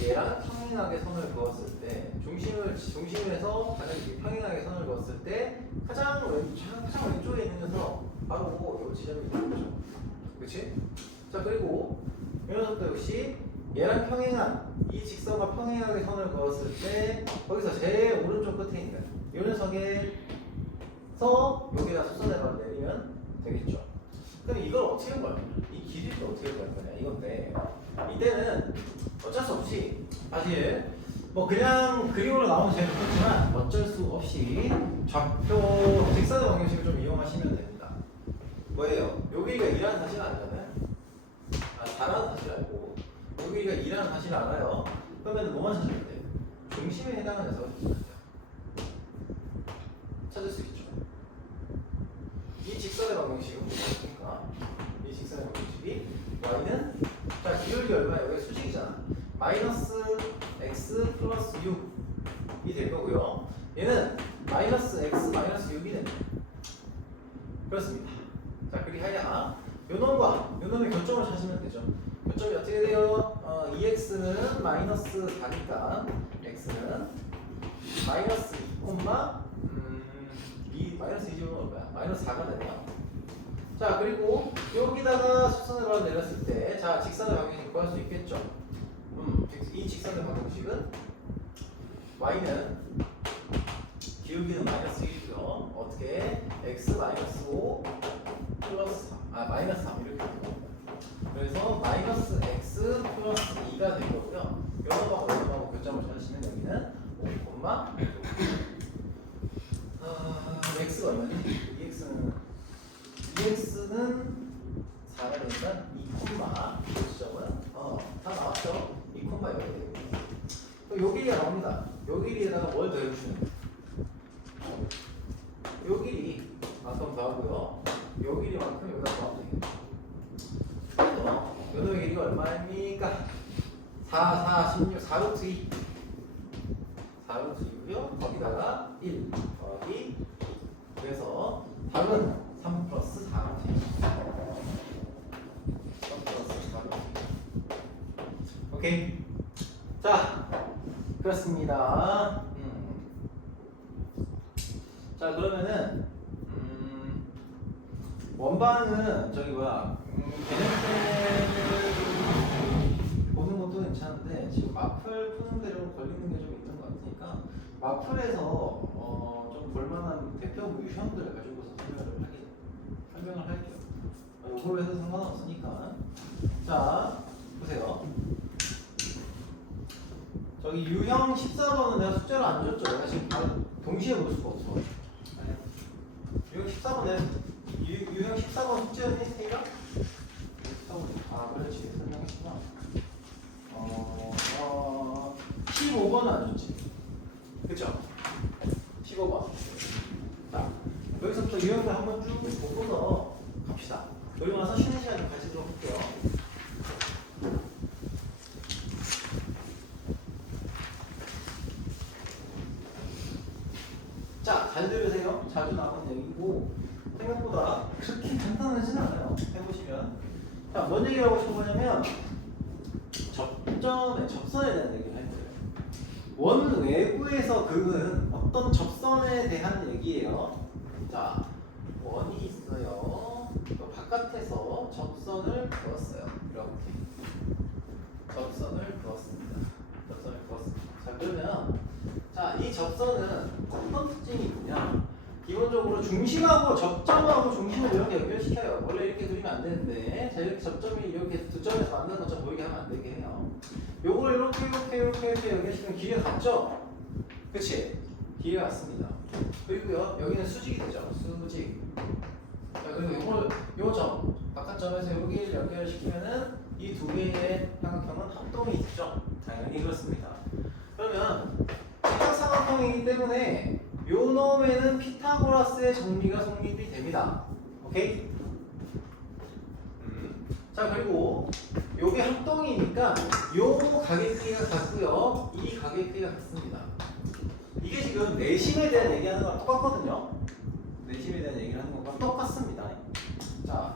얘랑 평행하게 선을 그었을 때 중심에서 가장 평행하게 선을 그었을 때 가장 왼쪽에 있는 녀석 바로 이 지점이 되는 거죠. 그렇지? 자, 그리고 이 녀석도 역시 얘랑 평행한 이 직선과 평행하게 선을 그었을 때 거기서 제일 오른쪽 끝에 있는 이 녀석에서 여기다 수선해서 내리면 되겠죠. 그럼 이걸 어떻게 할 거야? 이 길이를 어떻게 할 거냐 이건데 이때는 어쩔 수 없이 사실 뭐 그냥 그림으로 나오면 제일 좋겠지만 어쩔 수 없이 좌표 직선의 방정식을 좀 이용하시면 됩니다. 뭐예요? 여기가 2라는 사실 아니잖아요. 다라는 사실 알고 여기가 2라는 사실 알아요. 그러면 뭐만 찾으면 돼요? 중심에 해당하는 녀석을 찾을 수 있죠. 이 직선의 방정식은 뭐겠습니까? 이 직선의 방정식이 y는 자 기울기 얼마야? 여기 수직이잖아. 마이너스 x 플러스 6이 될 거고요. 얘는 마이너스 x 마이너스 6이 됩니다. 그렇습니다. 자 그리하여 요 놈의 교점을 찾으면 되죠. 교점이 어떻게 돼요? 2x는 마이너스 4니까 x는 마이너스 2, 마이너스 2제곱은 얼마야? 마이너스 4가 되네요. 자 그리고 여기다가 수선을 바로 내렸을 때 자 직선의 방정식 구할 수 있겠죠. 이 직선의 방정식은 y는 기울기는 마이너스 1이고요. 어떻게? x 마이너스 5 플러스 3, 마이너스 3 이렇게 됩니다. 그래서 마이너스 x 플러스 2가 될 거고요. 요놈하고 요놈하고 교점을 찾으시면 여기는 5, x가 얼마지? 2x는 4가 되니까 2, 지점은 다 나왔죠? 2, 여기 되겠습니다. 요 길이가 나옵니다. 요 길이에다가 뭘 더해주시면 돼요? 요 길이 만큼 더하고요. 요 길이만큼 여기다 더하면 되겠네요. 그래서 요놈의 길이가 얼마입니까? 4루트 2. 4루트 2고요. 거기다가 1 더하기 2. 그래서 답은 3 플러스 4루트 2. 3 플러스 4루트 2. 오케이. 자, 그렇습니다. 자, 그러면은 원방은 저기 뭐야 개념표를 보는 것도 괜찮은데 지금 마플 푸는 대로 걸리는 게 좀 있는 것 같으니까 마플에서 좀 볼만한 대표 유형들을 가지고서 설명을 할게요. 이걸로 해도 상관없으니까. 자, 보세요. 저기 유형 14번은 내가 숙제로 안 줬죠. 내가 지금 바로 동시에 볼 수가 없어. 유형 14번 내가 유형 14번 숙제였니? 태희가? 14번 그렇지. 설명했구나. 15번은 안 줬지. 그쵸? 15번. 자, 여기서부터 유형을 한번 쭉 보고서 갑시다. 그리고 나서 쉬는 시간을 가지도록 할게요. 자, 잘 들으세요. 자주 나오는 얘기고 생각보다 그렇게 간단하진 않아요. 해보시면. 자, 뭔 얘기를 하고 싶은 거냐면 접선에 대한 얘기를 할 거예요. 원 외부에서 그은 어떤 접선에 대한 얘기예요. 자, 원이 있어요. 또 바깥에서 접선을 그었어요. 이렇게 접선을 그었습니다. 자, 그러면 이 접선은 어떤 특징이 있냐? 기본적으로 중심하고 접점하고 중심을 이렇게 연결시켜요. 원래 이렇게 그리면 안 되는데, 자 이렇게 접점이 이렇게 두 점에서 만드는 것처럼 보이게 하면 안 되게 해요. 요걸 이렇게 연결시키면 길이가 같죠? 그치? 길이가 같습니다. 그리고요, 여기는 수직이 되죠. 수직. 자, 그리고 요 점, 바깥 점에서 여기를 연결시키면은 이 두 개의 삼각형은 합동이 있죠. 당연히 그렇습니다. 그러면 직각삼각형이기 때문에 요 놈에는 피타고라스의 정리가 성립이 됩니다. 오케이? 자, 그리고 요게 합동이니까 요 가게 크기가 같고요. 이 가게 크기가 같습니다. 이게 지금 내심에 대한 얘기하는 거랑 똑같거든요. 내심에 대한 얘기를 하는 것과 똑같습니다. 자,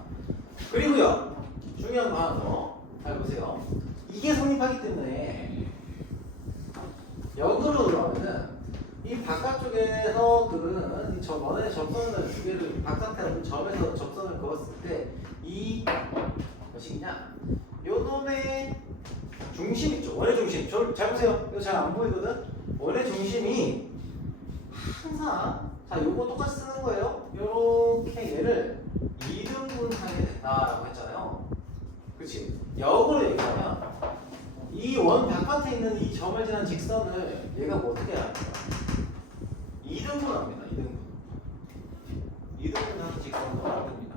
그리고요. 중요한 거 하나 더. 잘 보세요. 이게 성립하기 때문에 역으로 들어가면은 이 바깥쪽에서 그는 저 원의 접선을 두 개를 바깥에 점에서 접선을 그었을 때 이 것이냐? 요 놈의 중심 있죠. 원의 중심. 잘 보세요. 이거 잘 안 보이거든. 원의 중심이 항상 자 요거 똑같이 쓰는 거예요. 요렇게 얘를 2등분 하게 된다라고 했잖아요. 그치? 역으로 얘기하면 이 원 바깥에 있는 이 점을 지난 직선을 얘가 뭐 어떻게 해야 합니까? 2등분 합니다. 2등분 하는 직선을 합니다.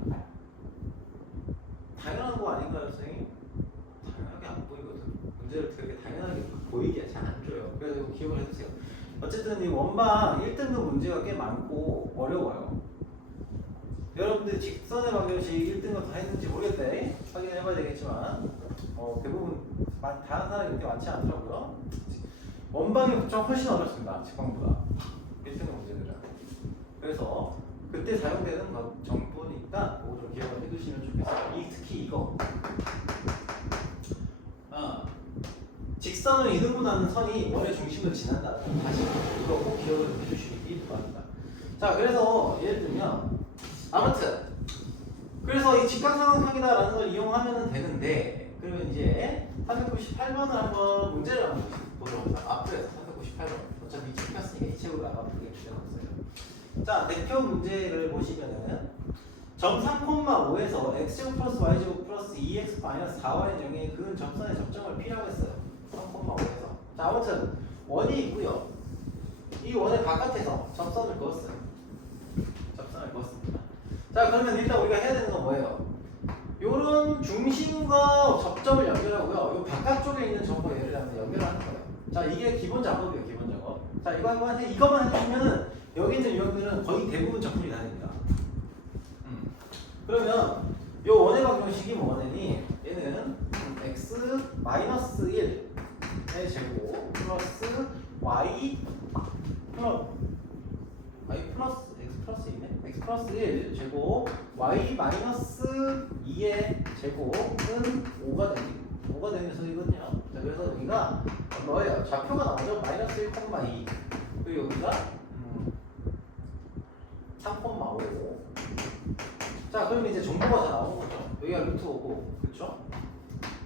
당연한 거 아닌가요, 선생님? 당연하게 안 보이거든. 문제를 되게 당연하게 보이게 잘 안 줘요. 그래서 이거 기억을 해두세요. 어쨌든 이 원방 1등급 문제가 꽤 많고 어려워요. 여러분들 직선의 방정식 1등급 다 했는지 모르겠대. 확인을 해봐야 되겠지만 대부분 다른 사람이 그렇게 많지 않더라고요. 원방이 좀 훨씬 어렵습니다. 직방보다 1등급 문제들은. 그래서 그때 사용되는 정보니까 그거 좀 기억을 해두시면 좋겠어요. 특히 이거 직선을 2등분하는 선이 원의 중심을 지난다. 다시 이거 꼭 기억을 해주시기 바랍니다. 자, 그래서 예를 들면 아무튼 그래서 이 직각삼각형이다라는 걸 이용하면 되는데 그러면 이제 398번을 한번 문제를 한번 보도록 합니다. 앞에서 398번 어차피 찍혔으니까 이 책으로 나가보게 필요가 없어요. 자, 대표 문제를 보시면은 점 3,5에서 x제곱 플러스 y제곱 플러스 2x 마이너스 4y의 정의의 그은 접선의 접점을 P라고 했어요. 3,5에서. 자, 아무튼 원이 있고요. 이 원의 바깥에서 접선을 그었어요. 접선을 그었습니다. 자, 그러면 일단 우리가 해야 되는 건 뭐예요? 요런 중심과 접점을 연결하고요. 요 바깥쪽에 있는 점과 얘를 한번 연결하는 거예요. 자, 이게 기본 작업이에요. 기본 작업. 자, 이거만 해주시면은 여기 있는 유형들은 거의 대부분 작품이 다 됩니다. 그러면 요 원의 방정식이 뭐냐니 얘는 x 마이너스 1의 제곱 플러스 y 플러스 x 플러스 2네 x 플러스 1 제곱 y 마이너스 2의 제곱은 5가 되는 녀석이거든요. 자, 그래서 여기가 뭐예요? 좌표가 나오죠? 마이너스 1,2 그리고 여기가 3,5 자, 그러면 이제 정보가 다 나오는 거죠. 여기가 루트 5고, 그렇죠?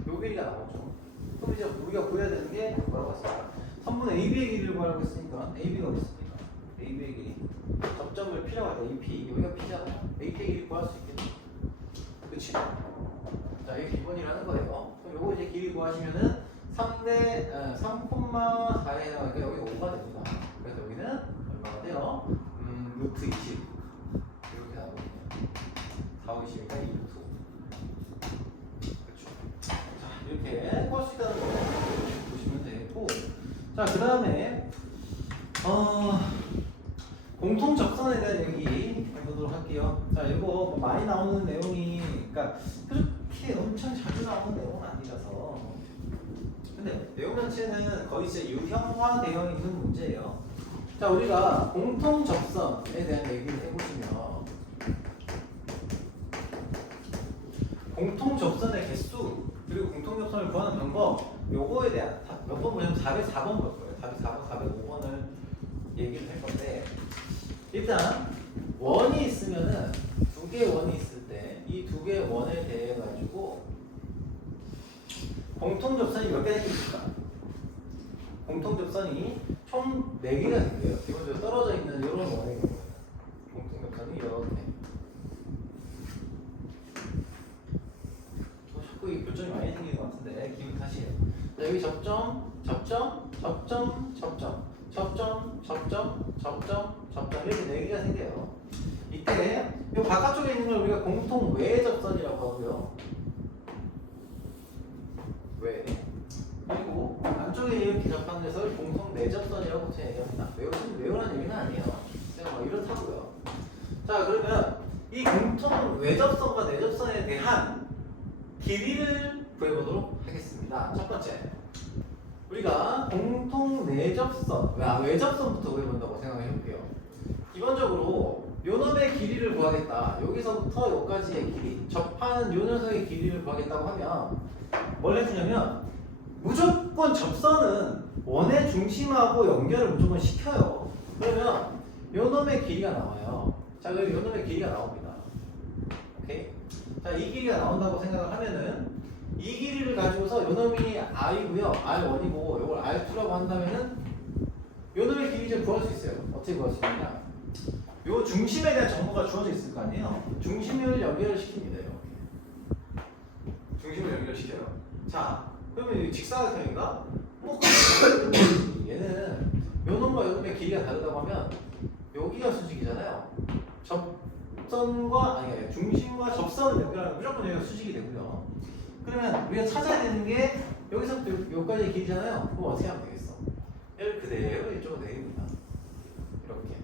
요 길이가 나오죠. 그럼 이제 우리가 구해야 되는 게 뭐라고 했어요? 선분 AB의 길이를 구하라고 했으니까 AB가 어디 있습니까? AB의 길이. 접점을 P라고 할 때 AP, 여기가 P잖아요. AP의 길이 구할 수 있겠죠? 그치? 자, 이게 기본이라는 거예요. 그럼 요거 이제 길이 구하시면은 3,4에 해당하니까 여기 5가 됩니다. 그래서 여기는 얼마가 돼요? 루트 20. 이렇게 나오거든요. 4, 5, 20이니까 2루트 5. 그렇죠. 자, 이렇게 구할 수 있다는 거 보시면 되고. 자, 그 다음에 공통 접선에 대한 얘기 해보도록 할게요. 자, 이거 뭐 많이 나오는 내용이, 그러니까 그렇게 엄청 자주 나오는 내용은 아니라서. 근데 내용 자체는 거의 진짜 유형화되어 있는 문제예요. 자, 우리가 공통 접선에 대한 얘기를 해보시면 공통 접선의 개수 그리고 공통 접선을 구하는 방법 요거에 대한 몇 번 보시면 404번 볼 거예요. 404번, 405번을 얘기를 할 건데 일단 원이 있으면은 두 개의 원이 있을 때 이 두 개의 원에 대해 가지고 공통 접선이 몇 개 생깁니까? 공통 접선이 총 4개가 생겨요. 기본적으로 떨어져 있는 이런 원의 공통 접선이 이렇게. 자꾸 이 교점이 많이 생기는 것 같은데 기분 탓이에요. 자, 여기 접점 이렇게 4개가 생겨요. 이때 이 바깥쪽에 있는 걸 우리가 공통 외 접선이라고 하고요. 외. 그리고 안쪽에 이렇게 접하는 녀석을 공통 내접선이라고 보통 얘기합니다. 외우라는 얘기는 아니에요. 그냥 뭐 이렇다고요. 자, 그러면 이 공통 외접선과 내접선에 대한 길이를 구해보도록 하겠습니다. 첫 번째, 우리가 공통 내접선, 외접선부터 구해본다고 생각해 볼게요. 기본적으로 요 놈의 길이를 구하겠다. 여기서부터 여기까지의 길이, 접하는 요 녀석의 길이를 구하겠다고 하면 뭘 해주냐면 무조건 접선은 원의 중심하고 연결을 무조건 시켜요. 그러면 요 놈의 길이가 나와요. 자, 그럼 요 놈의 길이가 나옵니다. 오케이? 자, 이 길이가 나온다고 생각을 하면은 이 길이를 가지고서 요놈이 r이고요. r1이고 요걸 r2라고 한다면은 요놈의 길이 좀 구할 수 있어요. 어떻게 구할 수 있느냐? 요 중심에 대한 정보가 주어져 있을 거 아니에요. 중심을 연결을 시킵니다. 이렇게. 중심을 연결시켜요. 자, 그러면 이 직사각형인가? 뭐 얘는 요놈과 요놈의 길이가 다르다고 하면 여기가 수직이잖아요. 접선과 아니 중심과 접선을 연결하면 무조건 여기가 수직이 되고요. 그러면 우리가 찾아야 되는 게 여기서부터 여기까지의 길이잖아요. 그럼 어떻게 하면 되겠어? 얘를 그대로 이쪽으로 내립니다. 이렇게.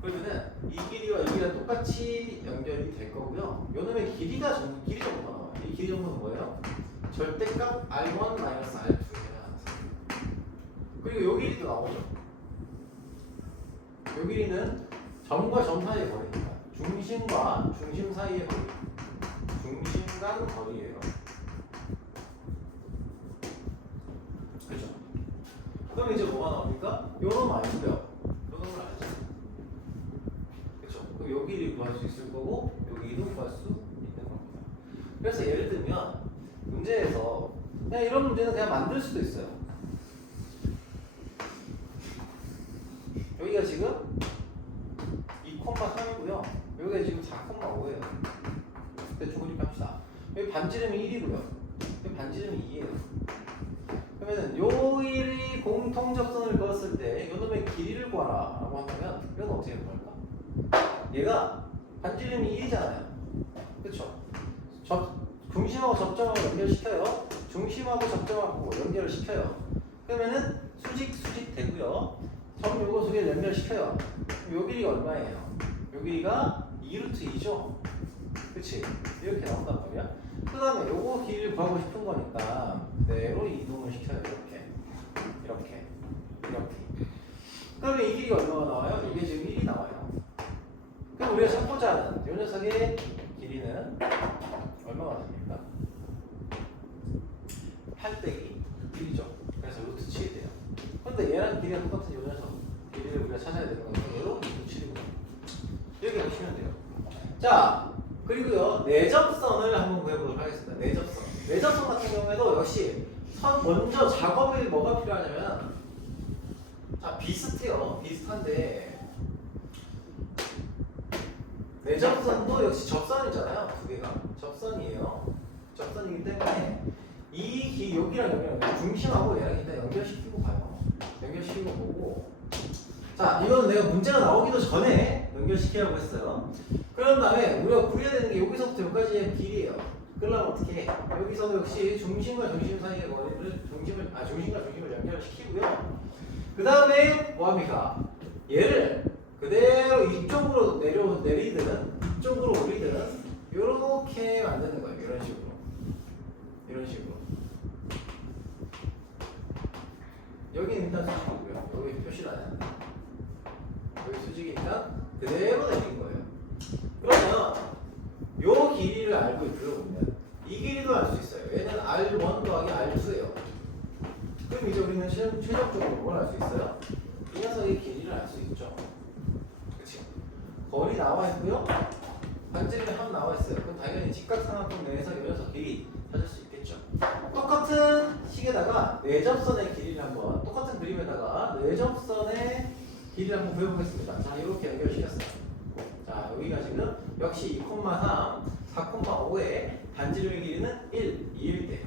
그러면은 이 길이와 여기가 똑같이 연결이 될 거고요. 요놈의 길이 정도가 나와요. 이 길이 정도는 뭐예요? 절대값 R1 R2가 나왔어요. 그리고 요 길이도 나오죠. 요 길이는 점과 점 사이의 거리니까 중심과 중심 사이의 거리. 중심 간 거리예요. 그렇죠? 그럼 이제 뭐가 나옵니까? 요놈 아니고요. 요놈을 알죠. 그렇죠? 그럼 요 길이 구할 수 있을 거고 여기 이동 구할 수 있는 겁니다. 그래서 예를 들면 문제에서 그냥 이런 문제는 그냥 만들 수도 있어요. 여기가 지금 2,3이고요. 여기가 지금 4,5예요. 대충 그립합시다. 여기 반지름이 1이고요. 여기 반지름이 2예요. 그러면은 요 일이 공통접선을 그었을 때 요놈의 길이를 구하라 라고 한다면 이건 어떻게 구할까? 얘가 반지름이 1이잖아요. 그쵸? 중심하고 접점하고 연결시켜요. 중심하고 접점하고 연결을 시켜요. 그러면은 수직 되고요. 점 요거 두 개를 연결시켜요. 요 길이가 얼마예요? 요 길이가 2루트 2죠? 그치? 이렇게 나온단 말이야. 그 다음에 요거 길이를 구하고 싶은 거니까 그대로 이동을 시켜요. 이렇게. 그러면 이 길이가 얼마가 나와요? 이게 지금 1이 나와요. 그럼 우리가 찾고자 하는 요 녀석의 길이는 얼마가 됩니까? 8 빼기 1이죠. 그래서 루트 7이 돼요. 근데 얘랑 길이가 똑같은 요 녀석 길이를 우리가 찾아야 되는 거는 얘로 루트 7이고요. 이렇게 보시면 돼요. 자, 그리고요 내접선을 한번 구해보도록 하겠습니다. 내접선 같은 경우에도 역시 먼저 작업이 뭐가 필요하냐면 자 비슷해요. 비슷한데 내접선도 역시 접선이잖아요. 두 개가 접선이에요. 접선이기 때문에 여기랑 여기랑 중심하고 얘랑 일단 연결시키고 가요. 연결시키고 보고 자 이거는 내가 문제가 나오기도 전에 연결시키라고 했어요. 그런 다음에 우리가 구해야 되는 게 여기서부터 여기까지의 길이에요. 그러려면 어떻게 해? 여기서 역시 중심과 중심 사이의 거리를 중심과 중심을 연결시키고요. 그 다음에 뭐합니까? 얘를 그대로 이쪽으로 내리든 이쪽으로 오리든 이렇게 만드는 거예요. 이런 식으로. 여기는 일단 수직이고요. 여기 표시를 안 했는데 여기 수직이니까 그대로 내린 거예요. 그러면 요 길이를 알고 있으면 이 길이도 알 수 있어요. 얘는 R1 더하기 R2예요. 그럼 이제 우리는 최종적으로 뭘 알 수 있어요? 이 녀석의 길이를 알 수 있죠. 그치? 거리 나와 있고요. 반지름이 함 나와 있어요. 그럼 당연히 직각삼각형 내에서 이 녀석 길이 찾을 수 있겠죠. 똑같은 식에다가 내접선의 길이를 한번 똑같은 그림에다가 내접선의 길이를 한번 구해보겠습니다. 자 이렇게 연결시켰어요. 자 여기가 지금 역시 2,3, 4,5의 반지름의 길이는 1, 2일 때요.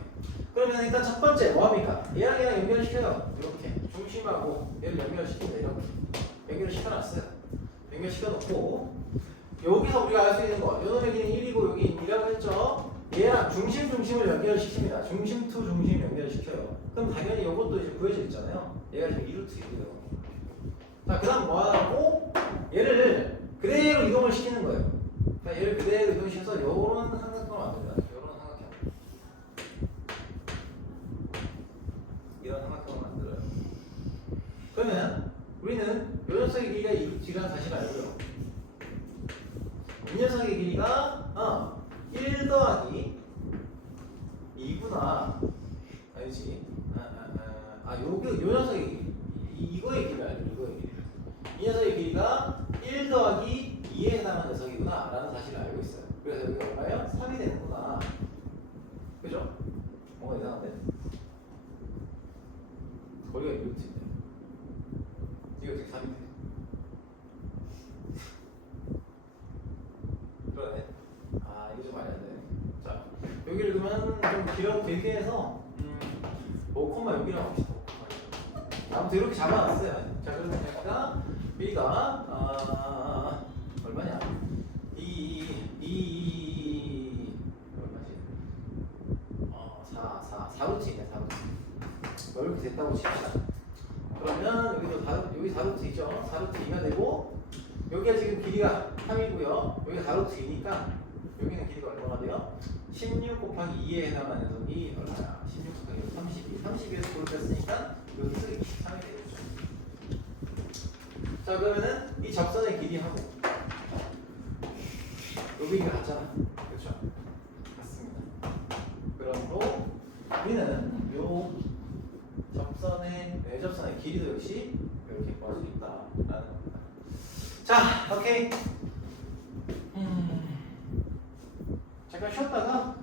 그러면 일단 첫 번째 뭐합니까? 얘랑 연결시켜요. 이렇게 중심하고 얘를 연결시킵니다. 이렇게 연결시켜놨어요. 연결시켜놓고 여기서 우리가 알 수 있는 거 요놈의 길이는 1이고 여기 2라고 했죠? 얘랑 중심을 연결시킵니다. 중심 to 중심 연결시켜요. 그럼 당연히 이것도 이제 구해져 있잖아요. 얘가 지금 2루트이고요. 자, 그 다음 뭐 하고 얘를 그대로 이동을 시키는 거예요. 자, 얘를 그대로 이동시켜서 요런 삼각형을 만듭니다. 요런 삼각형. 이런 삼각형을 만들어요. 그러면 우리는 요 녀석의 길이가 2루트라는 사실을 알고요. 이 녀석의 길이가 1 더하기 2구나. 아니지. 요 녀석의 길이. 이거의 길이를 알죠. 이거의 길이. 이 녀석의 길이가 1 더하기 2에 해당하는 녀석이구나. 라는 사실을 알고 있어요. 그래서 여기가 얼마예요? 3이 되는구나. 여기를 그러면 좀 길게 해서 5, 여기라고 합시다. 아무튼 이렇게 잡아놨어요. 자 그러면 여기가 B가 얼마냐? 얼마지? 4루트이네 4루트. 이렇게 됐다고 칩시다. 그러면 여기도 여기 4루트이죠? 4루트 2가 되고 여기가 지금 길이가 3이고요. 여기가 4루트 2니까 여기는 길이가 얼마가 돼요? 16 곱하기 2에 해당하는 녀석이 얼마야? 16 곱하기 32. 32에서 9를 뺐으니까 여기 쓰기 23이 되겠죠. 자 그러면은 이 접선의 길이하고 여기가 같잖아. 그렇죠? 같습니다. 그러므로 우리는 요 접선의 접선의 길이도 역시 이렇게 구할 수 있다라는 겁니다. 자, 오케이. 잠깐 쉬었다가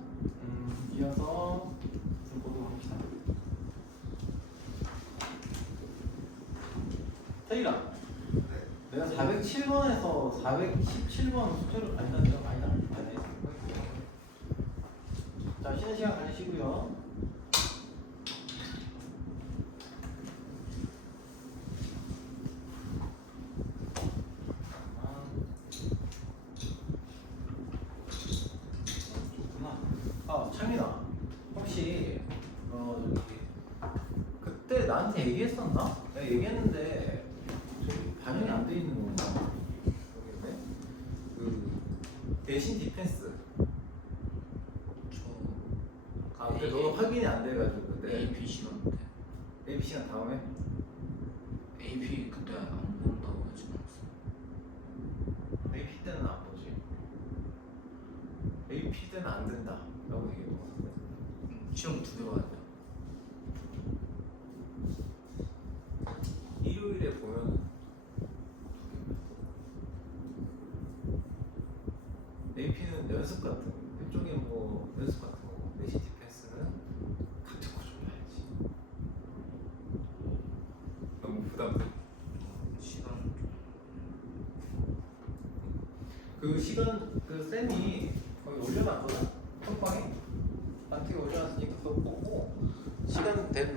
이어서 좀 보도록 합시다. 태일아, 내가 407번에서 417번 숙제를 간다는 거 많이 나왔네. 자, 쉬는 시간 가지시고요. 창민아, 혹시 저기 그때 나한테 얘기했었나? 내가 얘기했는데 저기 반영이 안 돼 있는 건가? 모르겠네. 그 대신 디펜스. 근데 너가 확인이 안 돼가지고 그때. AP 시간 때. AP 시간 다음에? AP 그때 안 본다고 하지 않았어. AP 때는 안 보지. AP 때는 안 된다. 라고 얘기했던 것 같은데. 시험 2개 봐야 돼. 일요일에 보면 AP는 연습 같은 거, 이쪽에 뭐 연습 같은 거고 내신 디펜스는 같은 거 줘야지. 너무 부담돼. 시간 그 시간 그 쌤이 거기 올려놨거든. 톡방에 나한테 올려놨으니까 그거 보고 시간 된